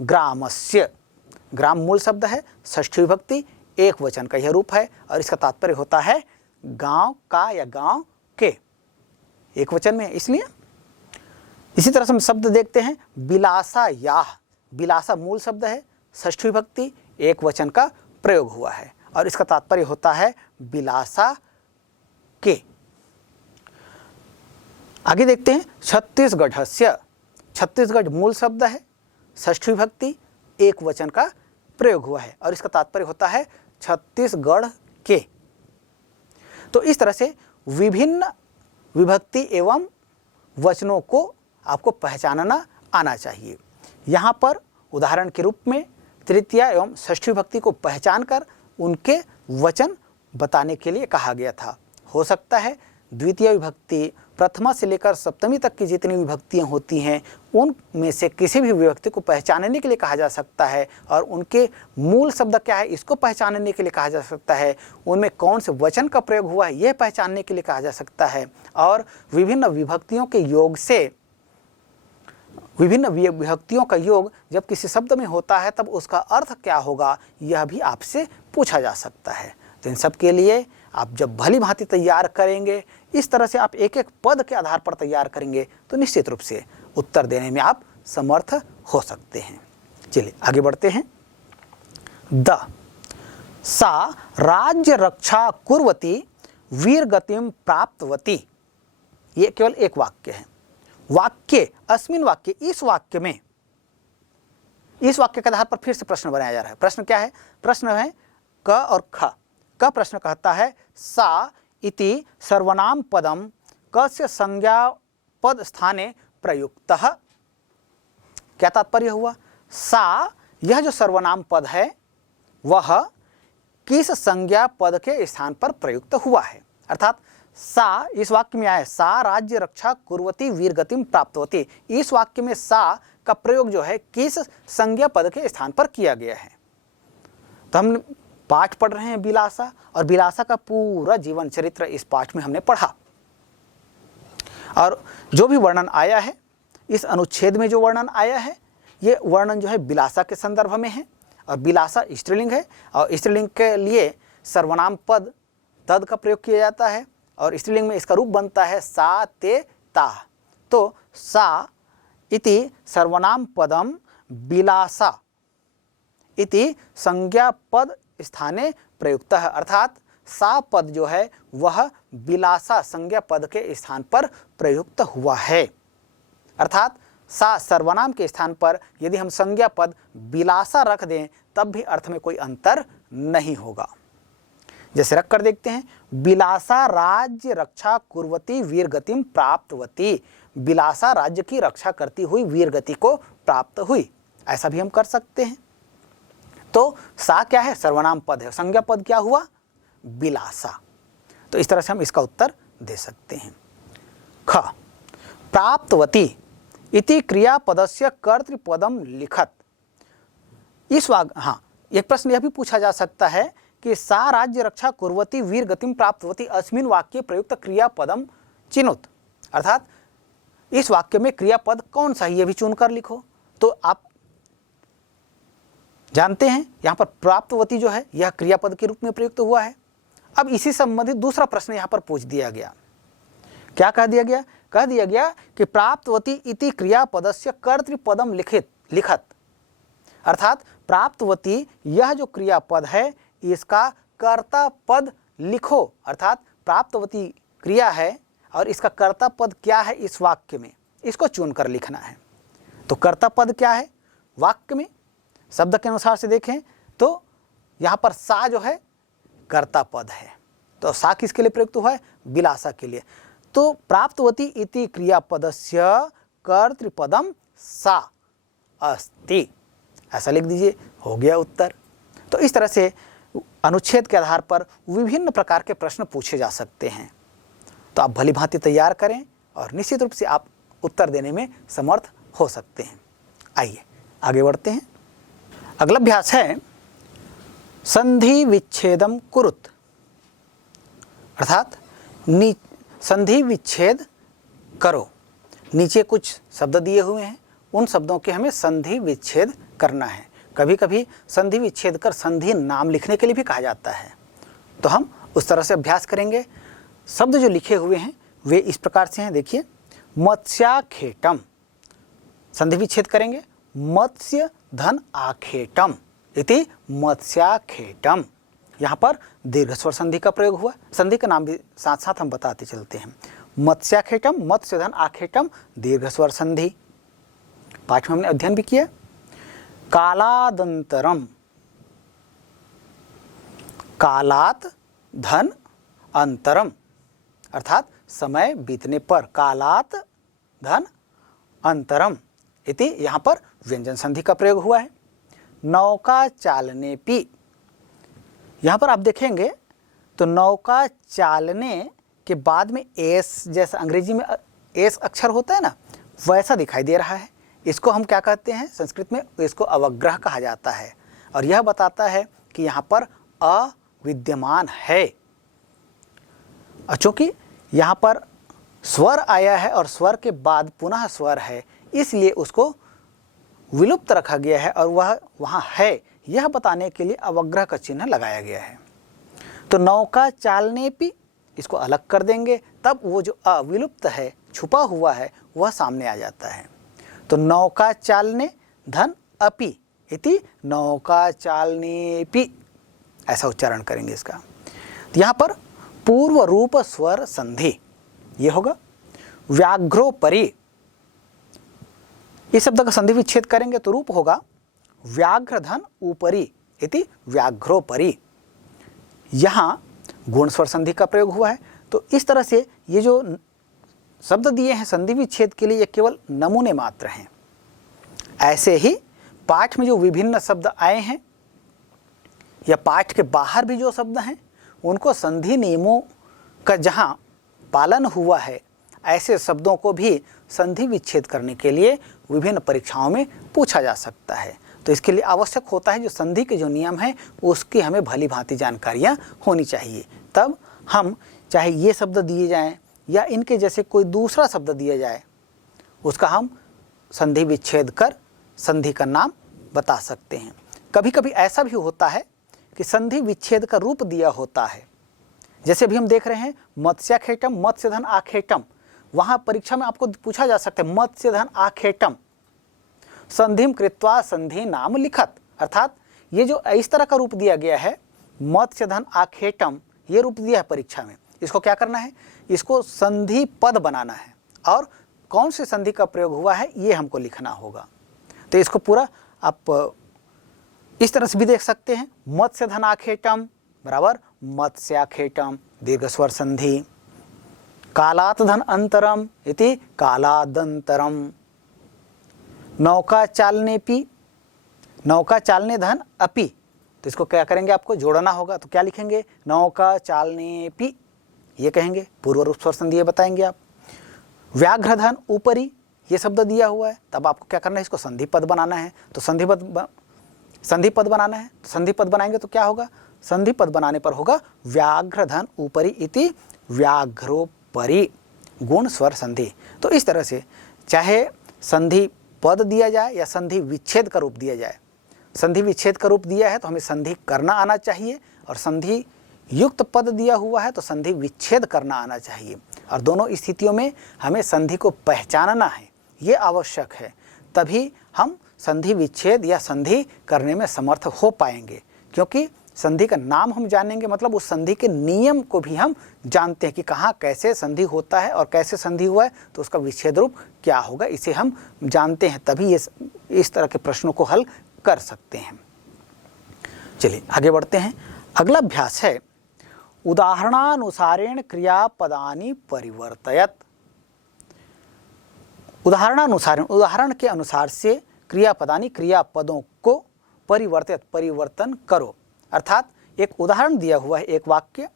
ग्रामस्य, ग्राम मूल शब्द है, षष्ठी विभक्ति एक वचन का यह रूप है और इसका तात्पर्य होता है गांव का या गांव के, एक वचन में इसलिए। इसी तरह से हम शब्द देखते हैं बिलासा याह, बिलासा मूल शब्द है, षष्ठी विभक्ति एक वचन का प्रयोग हुआ है और इसका तात्पर्य होता है बिलासा के। आगे देखते हैं छत्तीसगढ़स्य, छत्तीसगढ़ मूल शब्द है, षष्ठी विभक्ति एक वचन का प्रयोग हुआ है और इसका तात्पर्य होता है छत्तीसगढ़ के। तो इस तरह से विभिन्न विभक्ति एवं वचनों को आपको पहचानना आना चाहिए। यहाँ पर उदाहरण के रूप में तृतीय एवं षष्ठी विभक्ति को पहचान कर उनके वचन बताने के लिए कहा गया था। हो सकता है द्वितीय विभक्ति प्रथमा से लेकर सप्तमी तक की जितनी विभक्तियाँ होती हैं, उनमें से किसी भी विभक्ति को पहचानने के लिए कहा जा सकता है और उनके मूल शब्द क्या है इसको पहचानने के लिए कहा जा सकता है, उनमें कौन से वचन का प्रयोग हुआ है यह पहचानने के लिए कहा जा सकता है। और विभिन्न विभक्तियों के योग से, विभिन्न विभक्तियों का योग जब किसी शब्द में होता है तब उसका अर्थ क्या होगा यह भी आपसे पूछा जा सकता है। तो इन सब के लिए आप जब भली भांति तैयार करेंगे, इस तरह से आप एक एक पद के आधार पर तैयार करेंगे तो निश्चित रूप से उत्तर देने में आप समर्थ हो सकते हैं। चलिए आगे बढ़ते हैं। द सा राज्य रक्षा कुर्वती वीर गतिम प्राप्तवती, ये केवल एक वाक्य है। वाक्य अस्मिन वाक्य, इस वाक्य में, इस वाक्य के आधार पर फिर से प्रश्न बनाया जा रहा है। प्रश्न क्या है? प्रश्न है क और ख। क प्रश्न कहता है सा इति सर्वनाम पदम कस्य संज्ञा पद स्थाने प्रयुक्तः। क्या तात्पर्य हुआ? सा, यह जो सर्वनाम पद है वह किस संज्ञा पद के स्थान पर प्रयुक्त हुआ है। अर्थात सा इस वाक्य में आया, सा राज्य रक्षा कुर्वती वीर गतिम प्राप्तवती, इस वाक्य में सा का प्रयोग जो है किस संज्ञा पद के स्थान पर किया गया है। तो हम पाठ पढ़ रहे हैं बिलासा, और बिलासा का पूरा जीवन चरित्र इस पाठ में हमने पढ़ा और जो भी वर्णन आया है इस अनुच्छेद में, जो वर्णन आया है ये वर्णन जो है बिलासा के संदर्भ में है। और बिलासा स्त्रीलिंग है और स्त्रीलिंग के लिए सर्वनाम पद तद का प्रयोग किया जाता है और स्त्रीलिंग में इसका रूप बनता है सा ते ता। तो सा इति सर्वनाम पदम बिलासा इति संज्ञा पद स्थाने प्रयुक्त है। अर्थात सा पद जो है वह बिलासा संज्ञा पद के स्थान पर प्रयुक्त हुआ है। अर्थात सा सर्वनाम के स्थान पर यदि हम संज्ञा पद बिलासा रख दें तब भी अर्थ में कोई अंतर नहीं होगा। जैसे रख कर देखते हैं, बिलासा राज्य रक्षा कुर्वती वीर गतिम प्राप्तवती, बिलासा राज्य की रक्षा करती हुई वीर गति को प्राप्त हुई, ऐसा भी हम कर सकते हैं। तो सा क्या है? सर्वनाम पद है, संज्ञा पद क्या हुआ? बिलासा। तो इस तरह से हम इसका उत्तर दे सकते हैं। ख प्राप्तवती इति क्रियापदस्य कर्तृपदम लिखत। इस एक प्रश्न यह भी पूछा जा सकता है कि सा राज्य रक्षा कुर्वती वीर गतिम प्राप्तवती अस्मिन वाक्य प्रयुक्त क्रियापदम चिनुत। अर्थात इस वाक्य में क्रियापद कौन सा है यह भी चुनकर लिखो। तो आप जानते हैं यहाँ पर प्राप्तवती जो है यह क्रियापद के रूप में प्रयुक्त हुआ है। अब इसी संबंधित दूसरा प्रश्न यहाँ पर पूछ दिया गया। क्या कह दिया गया? कह दिया गया कि प्राप्तवती इति क्रियापदस्य कर्तृपदम लिखत। अर्थात प्राप्तवती यह जो क्रियापद है इसका कर्ता पद लिखो। अर्थात प्राप्तवती क्रिया है और इसका कर्ता पद क्या है इस वाक्य में, इसको चुनकर लिखना है। तो कर्ता पद क्या है वाक्य में, शब्द के अनुसार से देखें तो यहाँ पर सा जो है कर्ता पद है। तो सा किसके लिए प्रयुक्त हुआ है, विलासा के लिए। तो प्राप्तवती इति क्रियापदस्य कर्तृपदम सा अस्ति, ऐसा लिख दीजिए, हो गया उत्तर। तो इस तरह से अनुच्छेद के आधार पर विभिन्न प्रकार के प्रश्न पूछे जा सकते हैं। तो आप भली भांति तैयार करें और निश्चित रूप से आप उत्तर देने में समर्थ हो सकते हैं। आइए आगे बढ़ते हैं। अगला अभ्यास है संधि विच्छेदम कुरुत, अर्थात संधि विच्छेद करो। नीचे कुछ शब्द दिए हुए हैं, उन शब्दों के हमें संधि विच्छेद करना है। कभी कभी संधि विच्छेद कर संधि नाम लिखने के लिए भी कहा जाता है। तो हम उस तरह से अभ्यास करेंगे। शब्द जो लिखे हुए हैं वे इस प्रकार से हैं, देखिए। मत्स्याखेटम, संधि विच्छेद करेंगे, मत्स्य धन आखेटम इति मत्स्याखेटम। यहाँ पर दीर्घ स्वर संधि का प्रयोग हुआ। संधि का नाम भी साथ साथ हम बताते चलते हैं। मत्स्याखेटम, मत्स्य धन आखेटम, दीर्घ स्वर संधि। पाठ में हमने अध्ययन भी किया। कालादंतरम, कालात धन अंतरम, अर्थात समय बीतने पर, कालात धन अंतरम इति यहाँ पर व्यंजन संधि का प्रयोग हुआ है। नौका चालने पी, यहाँ पर आप देखेंगे तो नौका चालने के बाद में एस, जैसा अंग्रेजी में एस अक्षर होता है ना, वैसा दिखाई दे रहा है। इसको हम क्या कहते हैं संस्कृत में, इसको अवग्रह कहा जाता है। और यह बताता है कि यहाँ पर अविद्यमान है। और चूँकि यहाँ पर स्वर आया है और स्वर के बाद पुनः स्वर है, इसलिए उसको विलुप्त रखा गया है और वह वहाँ है, यह बताने के लिए अवग्रह का चिन्ह लगाया गया है। तो नौका चालने पी, इसको अलग कर देंगे, तब वो जो अविलुप्त है, छुपा हुआ है, वह सामने आ जाता है। तो नौका चालने धन अपि इति नौका चालने पी, ऐसा उच्चारण करेंगे इसका। तो यहाँ पर पूर्व रूप स्वर संधि ये होगा। व्याघ्रोपरि, इस शब्द का संधि विच्छेद करेंगे तो रूप होगा व्याघ्र धन ऊपरी इति व्याघ्रोपरि। यहाँ गुण स्वर संधि का प्रयोग हुआ है। तो इस तरह से ये जो शब्द दिए हैं संधि विच्छेद के लिए, ये केवल नमूने मात्र हैं। ऐसे ही पाठ में जो विभिन्न शब्द आए हैं या पाठ के बाहर भी जो शब्द हैं, उनको संधि नियमों का जहाँ पालन हुआ है, ऐसे शब्दों को भी संधि विच्छेद करने के लिए विभिन्न परीक्षाओं में पूछा जा सकता है। तो इसके लिए आवश्यक होता है जो संधि के जो नियम हैं उसकी हमें भली भांति जानकारियाँ होनी चाहिए। तब हम चाहे ये शब्द दिए जाएं या इनके जैसे कोई दूसरा शब्द दिया जाए, उसका हम संधि विच्छेद कर संधि का नाम बता सकते हैं। कभी कभी ऐसा भी होता है कि संधि विच्छेद का रूप दिया होता है। जैसे भी हम देख रहे हैं मत्स्याखेटम, मत्स्य धन आखेटम, वहाँ परीक्षा में आपको पूछा जा सकता है मत्स्य धन आखेटम संधिम कृत्वा संधि नाम लिखत, अर्थात ये जो इस तरह का रूप दिया गया है मत्स्य धन आखेटम, ये रूप दिया है परीक्षा में, इसको क्या करना है, इसको संधि पद बनाना है और कौन से संधि का प्रयोग हुआ है ये हमको लिखना होगा। तो इसको पूरा आप इस तरह से भी देख सकते हैं। मत्स्य धन आखेटम बराबर मत्स्याखेटम दीर्घ स्वर संधि। कालात धन अंतरम इति कालादंतरम। नौका चालने पी, नौका चालने धन अपि, तो इसको क्या करेंगे, आपको जोड़ना होगा। तो क्या लिखेंगे, नौका चालने पी, ये कहेंगे, पूर्व रूप स्वर संधि बताएंगे आप। व्याघ्र धन ऊपरी, ये शब्द दिया हुआ है, तब आपको क्या करना है, इसको संधि पद बनाना है। तो संधि पद बनाना है, तो संधि पद बनाएंगे तो क्या होगा, संधि पद बनाने पर होगा व्याघ्र धन ऊपरी इति व्याघ्रोपरि गुण स्वर संधि। तो इस तरह से चाहे संधि पद दिया जाए या संधि विच्छेद का रूप दिया जाए, संधि विच्छेद का रूप दिया है तो हमें संधि करना आना चाहिए, और संधि युक्त पद दिया हुआ है तो संधि विच्छेद करना आना चाहिए। और दोनों स्थितियों में हमें संधि को पहचानना है, ये आवश्यक है, तभी हम संधि विच्छेद या संधि करने में समर्थ हो पाएंगे। क्योंकि संधि का नाम हम जानेंगे, मतलब उस संधि के नियम को भी हम जानते हैं कि कहाँ कैसे संधि होता है और कैसे संधि हुआ है तो उसका विच्छेद रूप क्या होगा, इसे हम जानते हैं, तभी इस तरह के प्रश्नों को हल कर सकते हैं। चलिए आगे बढ़ते हैं। अगला अभ्यास है उदाहरणानुसारेण क्रियापदानि परिवर्तयत। उदाहरणानुसार, उदाहरण के अनुसार से क्रियापदानि, क्रियापदों को परिवर्तित, परिवर्तन करो। अर्थात एक उदाहरण दिया हुआ है, एक वाक्य,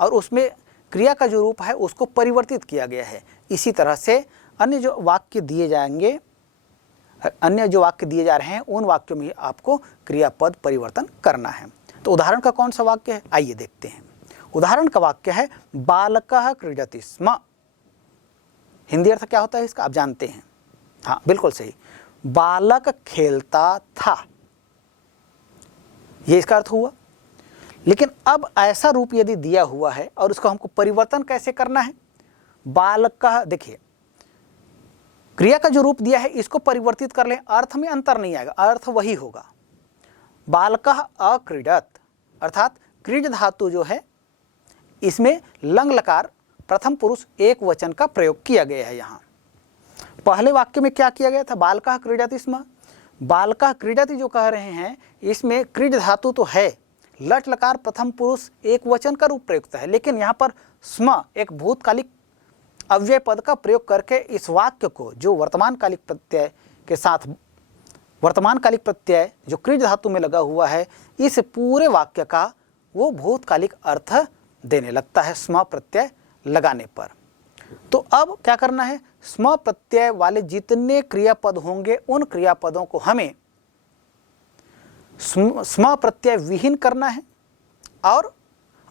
और उसमें क्रिया का जो रूप है उसको परिवर्तित किया गया है। इसी तरह से अन्य जो वाक्य दिए जाएंगे, अन्य जो वाक्य दिए जा रहे हैं उन वाक्यों में आपको क्रियापद परिवर्तन करना है। तो उदाहरण का कौन सा वाक्य है, आइए देखते हैं। उदाहरण का वाक्य है बालकः क्रीडति स्म। हिंदी अर्थ क्या होता है इसका, आप जानते हैं। हाँ बिल्कुल सही, बालक खेलता था, ये इसका अर्थ हुआ। लेकिन अब ऐसा रूप यदि दिया हुआ है और उसको हमको परिवर्तन कैसे करना है, बालकः, देखिए क्रिया का जो रूप दिया है इसको परिवर्तित कर लें, अर्थ में अंतर नहीं आएगा, अर्थ वही होगा। बालकः अक्रीडत, अर्थात क्रीड धातु जो है इसमें लंग लकार प्रथम पुरुष एक वचन का प्रयोग किया गया है। यहाँ पहले वाक्य में क्या किया गया था, बालकः क्रीडति स्म। बालकः क्रीडति जो कह रहे हैं इसमें क्रीड धातु तो है, लट लकार प्रथम पुरुष एक वचन का रूप प्रयुक्त है, लेकिन यहाँ पर स्म एक भूतकालिक अव्यय पद का प्रयोग करके इस वाक्य को, जो वर्तमानकालिक प्रत्यय के साथ, वर्तमानकालिक प्रत्यय जो क्रीड धातु में लगा हुआ है, इस पूरे वाक्य का वो भूतकालिक अर्थ देने लगता है स्म प्रत्यय लगाने पर। तो अब क्या करना है, स्म प्रत्यय वाले जितने क्रियापद होंगे उन क्रियापदों को हमें स्म प्रत्यय विहीन करना है और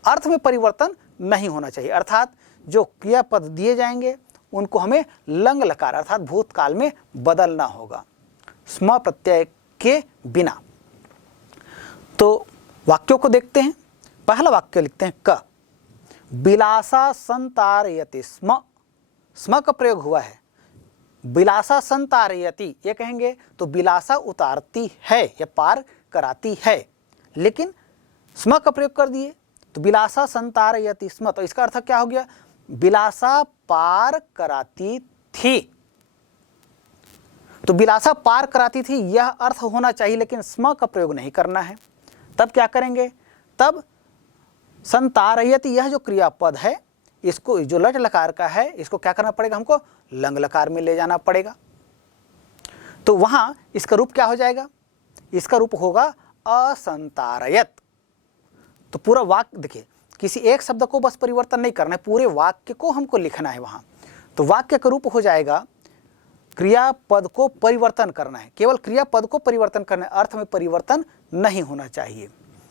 अर्थ में परिवर्तन नहीं होना चाहिए। अर्थात जो क्रियापद दिए जाएंगे उनको हमें लंग लकार अर्थात भूतकाल में बदलना होगा स्म प्रत्यय के बिना। तो वाक्यों को देखते हैं। पहला वाक्य लिखते हैं क, बिलासा संतारयति स्म। स्म का प्रयोग हुआ है, बिलासा संतारयति ये कहेंगे तो बिलासा उतारती है या पार कराती है, लेकिन स्म का प्रयोग कर दिए तो बिलासा संतारयति स्म, तो इसका अर्थ क्या हो गया, बिलासा पार कराती थी। तो बिलासा पार कराती थी यह अर्थ होना चाहिए, लेकिन स्म का प्रयोग नहीं करना है। तब क्या करेंगे, तब संतारयति यह जो क्रियापद है इसको, जो लट लकार का है, इसको क्या करना पड़ेगा, हमको लंग लकार में ले जाना पड़ेगा। तो वहां इसका रूप क्या हो जाएगा, इसका रूप होगा असंतारयत। तो पूरा वाक्य देखिए, किसी एक शब्द को बस परिवर्तन नहीं करना है, पूरे वाक्य को हमको लिखना है वहां। तो वाक्य का रूप हो जाएगा, क्रियापद को परिवर्तन करना है, केवल क्रियापद को परिवर्तन करना है, अर्थ में परिवर्तन नहीं होना चाहिए।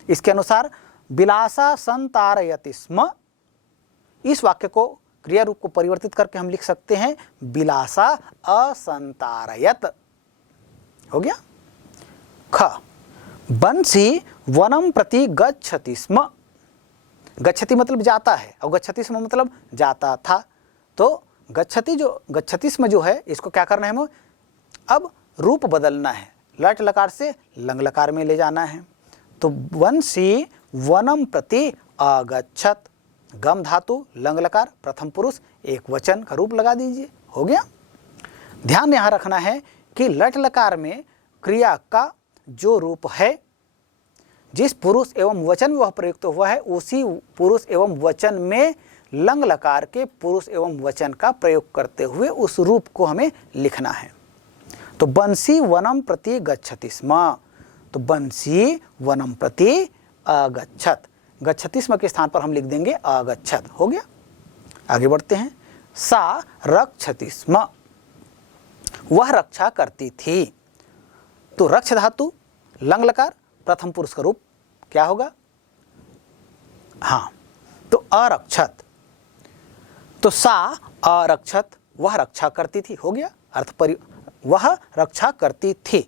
इसके अनुसार बिलासा संतारयति स्म, इस वाक्य को क्रिया रूप को परिवर्तित करके हम लिख सकते हैं बिलासा असंतारयत। हो गया। ख, बंसी वनम प्रति गच्छति स्म। गच्छति मतलब जाता है और गच्छति स्म मतलब जाता था। तो गच्छति स्म जो है इसको क्या करना है, हमें अब रूप बदलना है, लट लकार से लंग लकार में ले जाना है। तो वंशी वनम प्रति अगच्छत, गम धातु लंग लकार प्रथम पुरुष एक वचन का रूप लगा दीजिए। हो गया। ध्यान यहाँ रखना है कि लट लकार में क्रिया का जो रूप है, जिस पुरुष एवं वचन में वह प्रयुक्त हुआ है, उसी पुरुष एवं वचन में लंग लकार के पुरुष एवं वचन का प्रयोग करते हुए उस रूप को हमें लिखना है। तो बंसी वनम प्रति गच्छति स्म, तो बंसी वनम प्रति अगच्छत, गच्छति स्म के स्थान पर हम लिख देंगे अगच्छत। हो गया। आगे बढ़ते हैं। सा रक्षति स्म, वह रक्षा करती थी। तो रक्ष धातु लंग लकार प्रथम पुरुष का रूप क्या होगा, हाँ, तो अरक्षत। तो सा अरक्षत, वह रक्षा करती थी। हो गया। वह रक्षा करती थी,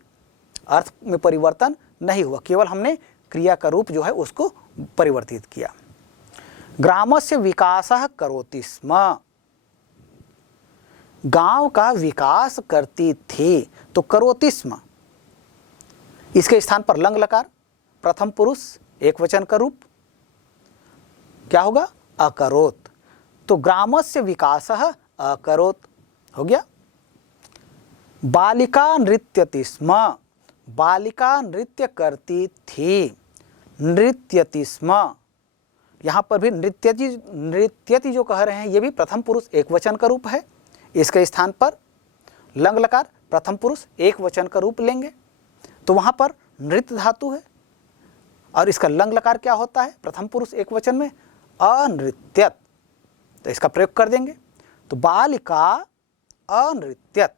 अर्थ में परिवर्तन नहीं हुआ, केवल हमने क्रिया का रूप जो है उसको परिवर्तित किया। ग्रामस्य विकासः करोति स्म, गांव का विकास करती थी। तो करोति स्म, इसके स्थान पर लंग लकार प्रथम पुरुष एक वचन का रूप क्या होगा? अकरोत्। तो ग्रामस्य विकासः अकरोत् हो गया। बालिका नृत्यति स्म, बालिका नृत्य करती थी, नृत्यति स्म। यहाँ पर भी नृत्यति, नृत्यति जो कह रहे हैं ये भी प्रथम पुरुष एक वचन का रूप है। इसके स्थान पर लंग लकार प्रथम पुरुष एक वचन का रूप लेंगे तो वहाँ पर नृत्य धातु है और इसका लंग लकार क्या होता है प्रथम पुरुष एक वचन में? अनृत्यत। तो इसका प्रयोग कर देंगे तो बालिका अनृत्यत,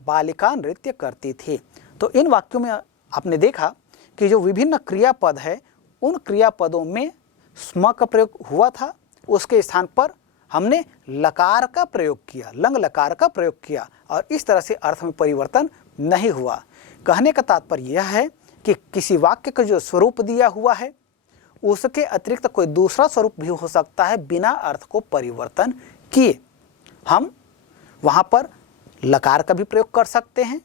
बालिका नृत्य करती थी। तो इन वाक्यों में आपने देखा कि जो विभिन्न क्रियापद है उन क्रियापदों में स्म का प्रयोग हुआ था, उसके स्थान पर हमने लकार का प्रयोग किया, लंग लकार का प्रयोग किया और इस तरह से अर्थ में परिवर्तन नहीं हुआ। कहने का तात्पर्य यह है कि किसी वाक्य का जो स्वरूप दिया हुआ है उसके अतिरिक्त कोई दूसरा स्वरूप भी हो सकता है बिना अर्थ को परिवर्तन किए। हम वहाँ पर लकार का भी प्रयोग कर सकते हैं,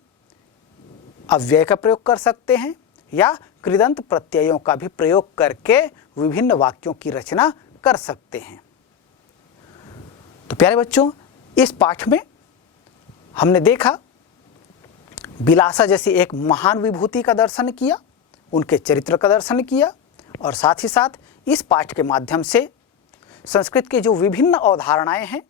अव्यय का प्रयोग कर सकते हैं या कृदंत प्रत्ययों का भी प्रयोग करके विभिन्न वाक्यों की रचना कर सकते हैं। तो प्यारे बच्चों, इस पाठ में हमने देखा बिलासा जैसी एक महान विभूति का दर्शन किया, उनके चरित्र का दर्शन किया और साथ ही साथ इस पाठ के माध्यम से संस्कृत के जो विभिन्न अवधारणाएं हैं,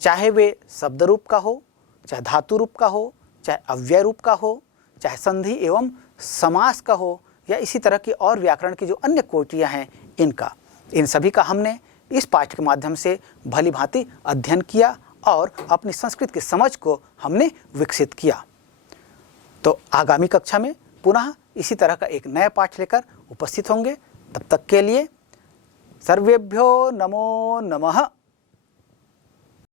चाहे वे शब्द रूप का हो, चाहे धातु रूप का हो, चाहे अव्यय रूप का हो, चाहे संधि एवं समास का हो या इसी तरह की और व्याकरण की जो अन्य कोटियां हैं इनका, इन सभी का हमने इस पाठ के माध्यम से भली भांति अध्ययन किया और अपनी संस्कृत की समझ को हमने विकसित किया। तो आगामी कक्षा में पुनः इसी तरह का एक नया पाठ लेकर उपस्थित होंगे। तब तक के लिए सर्वेभ्यो नमो नमः।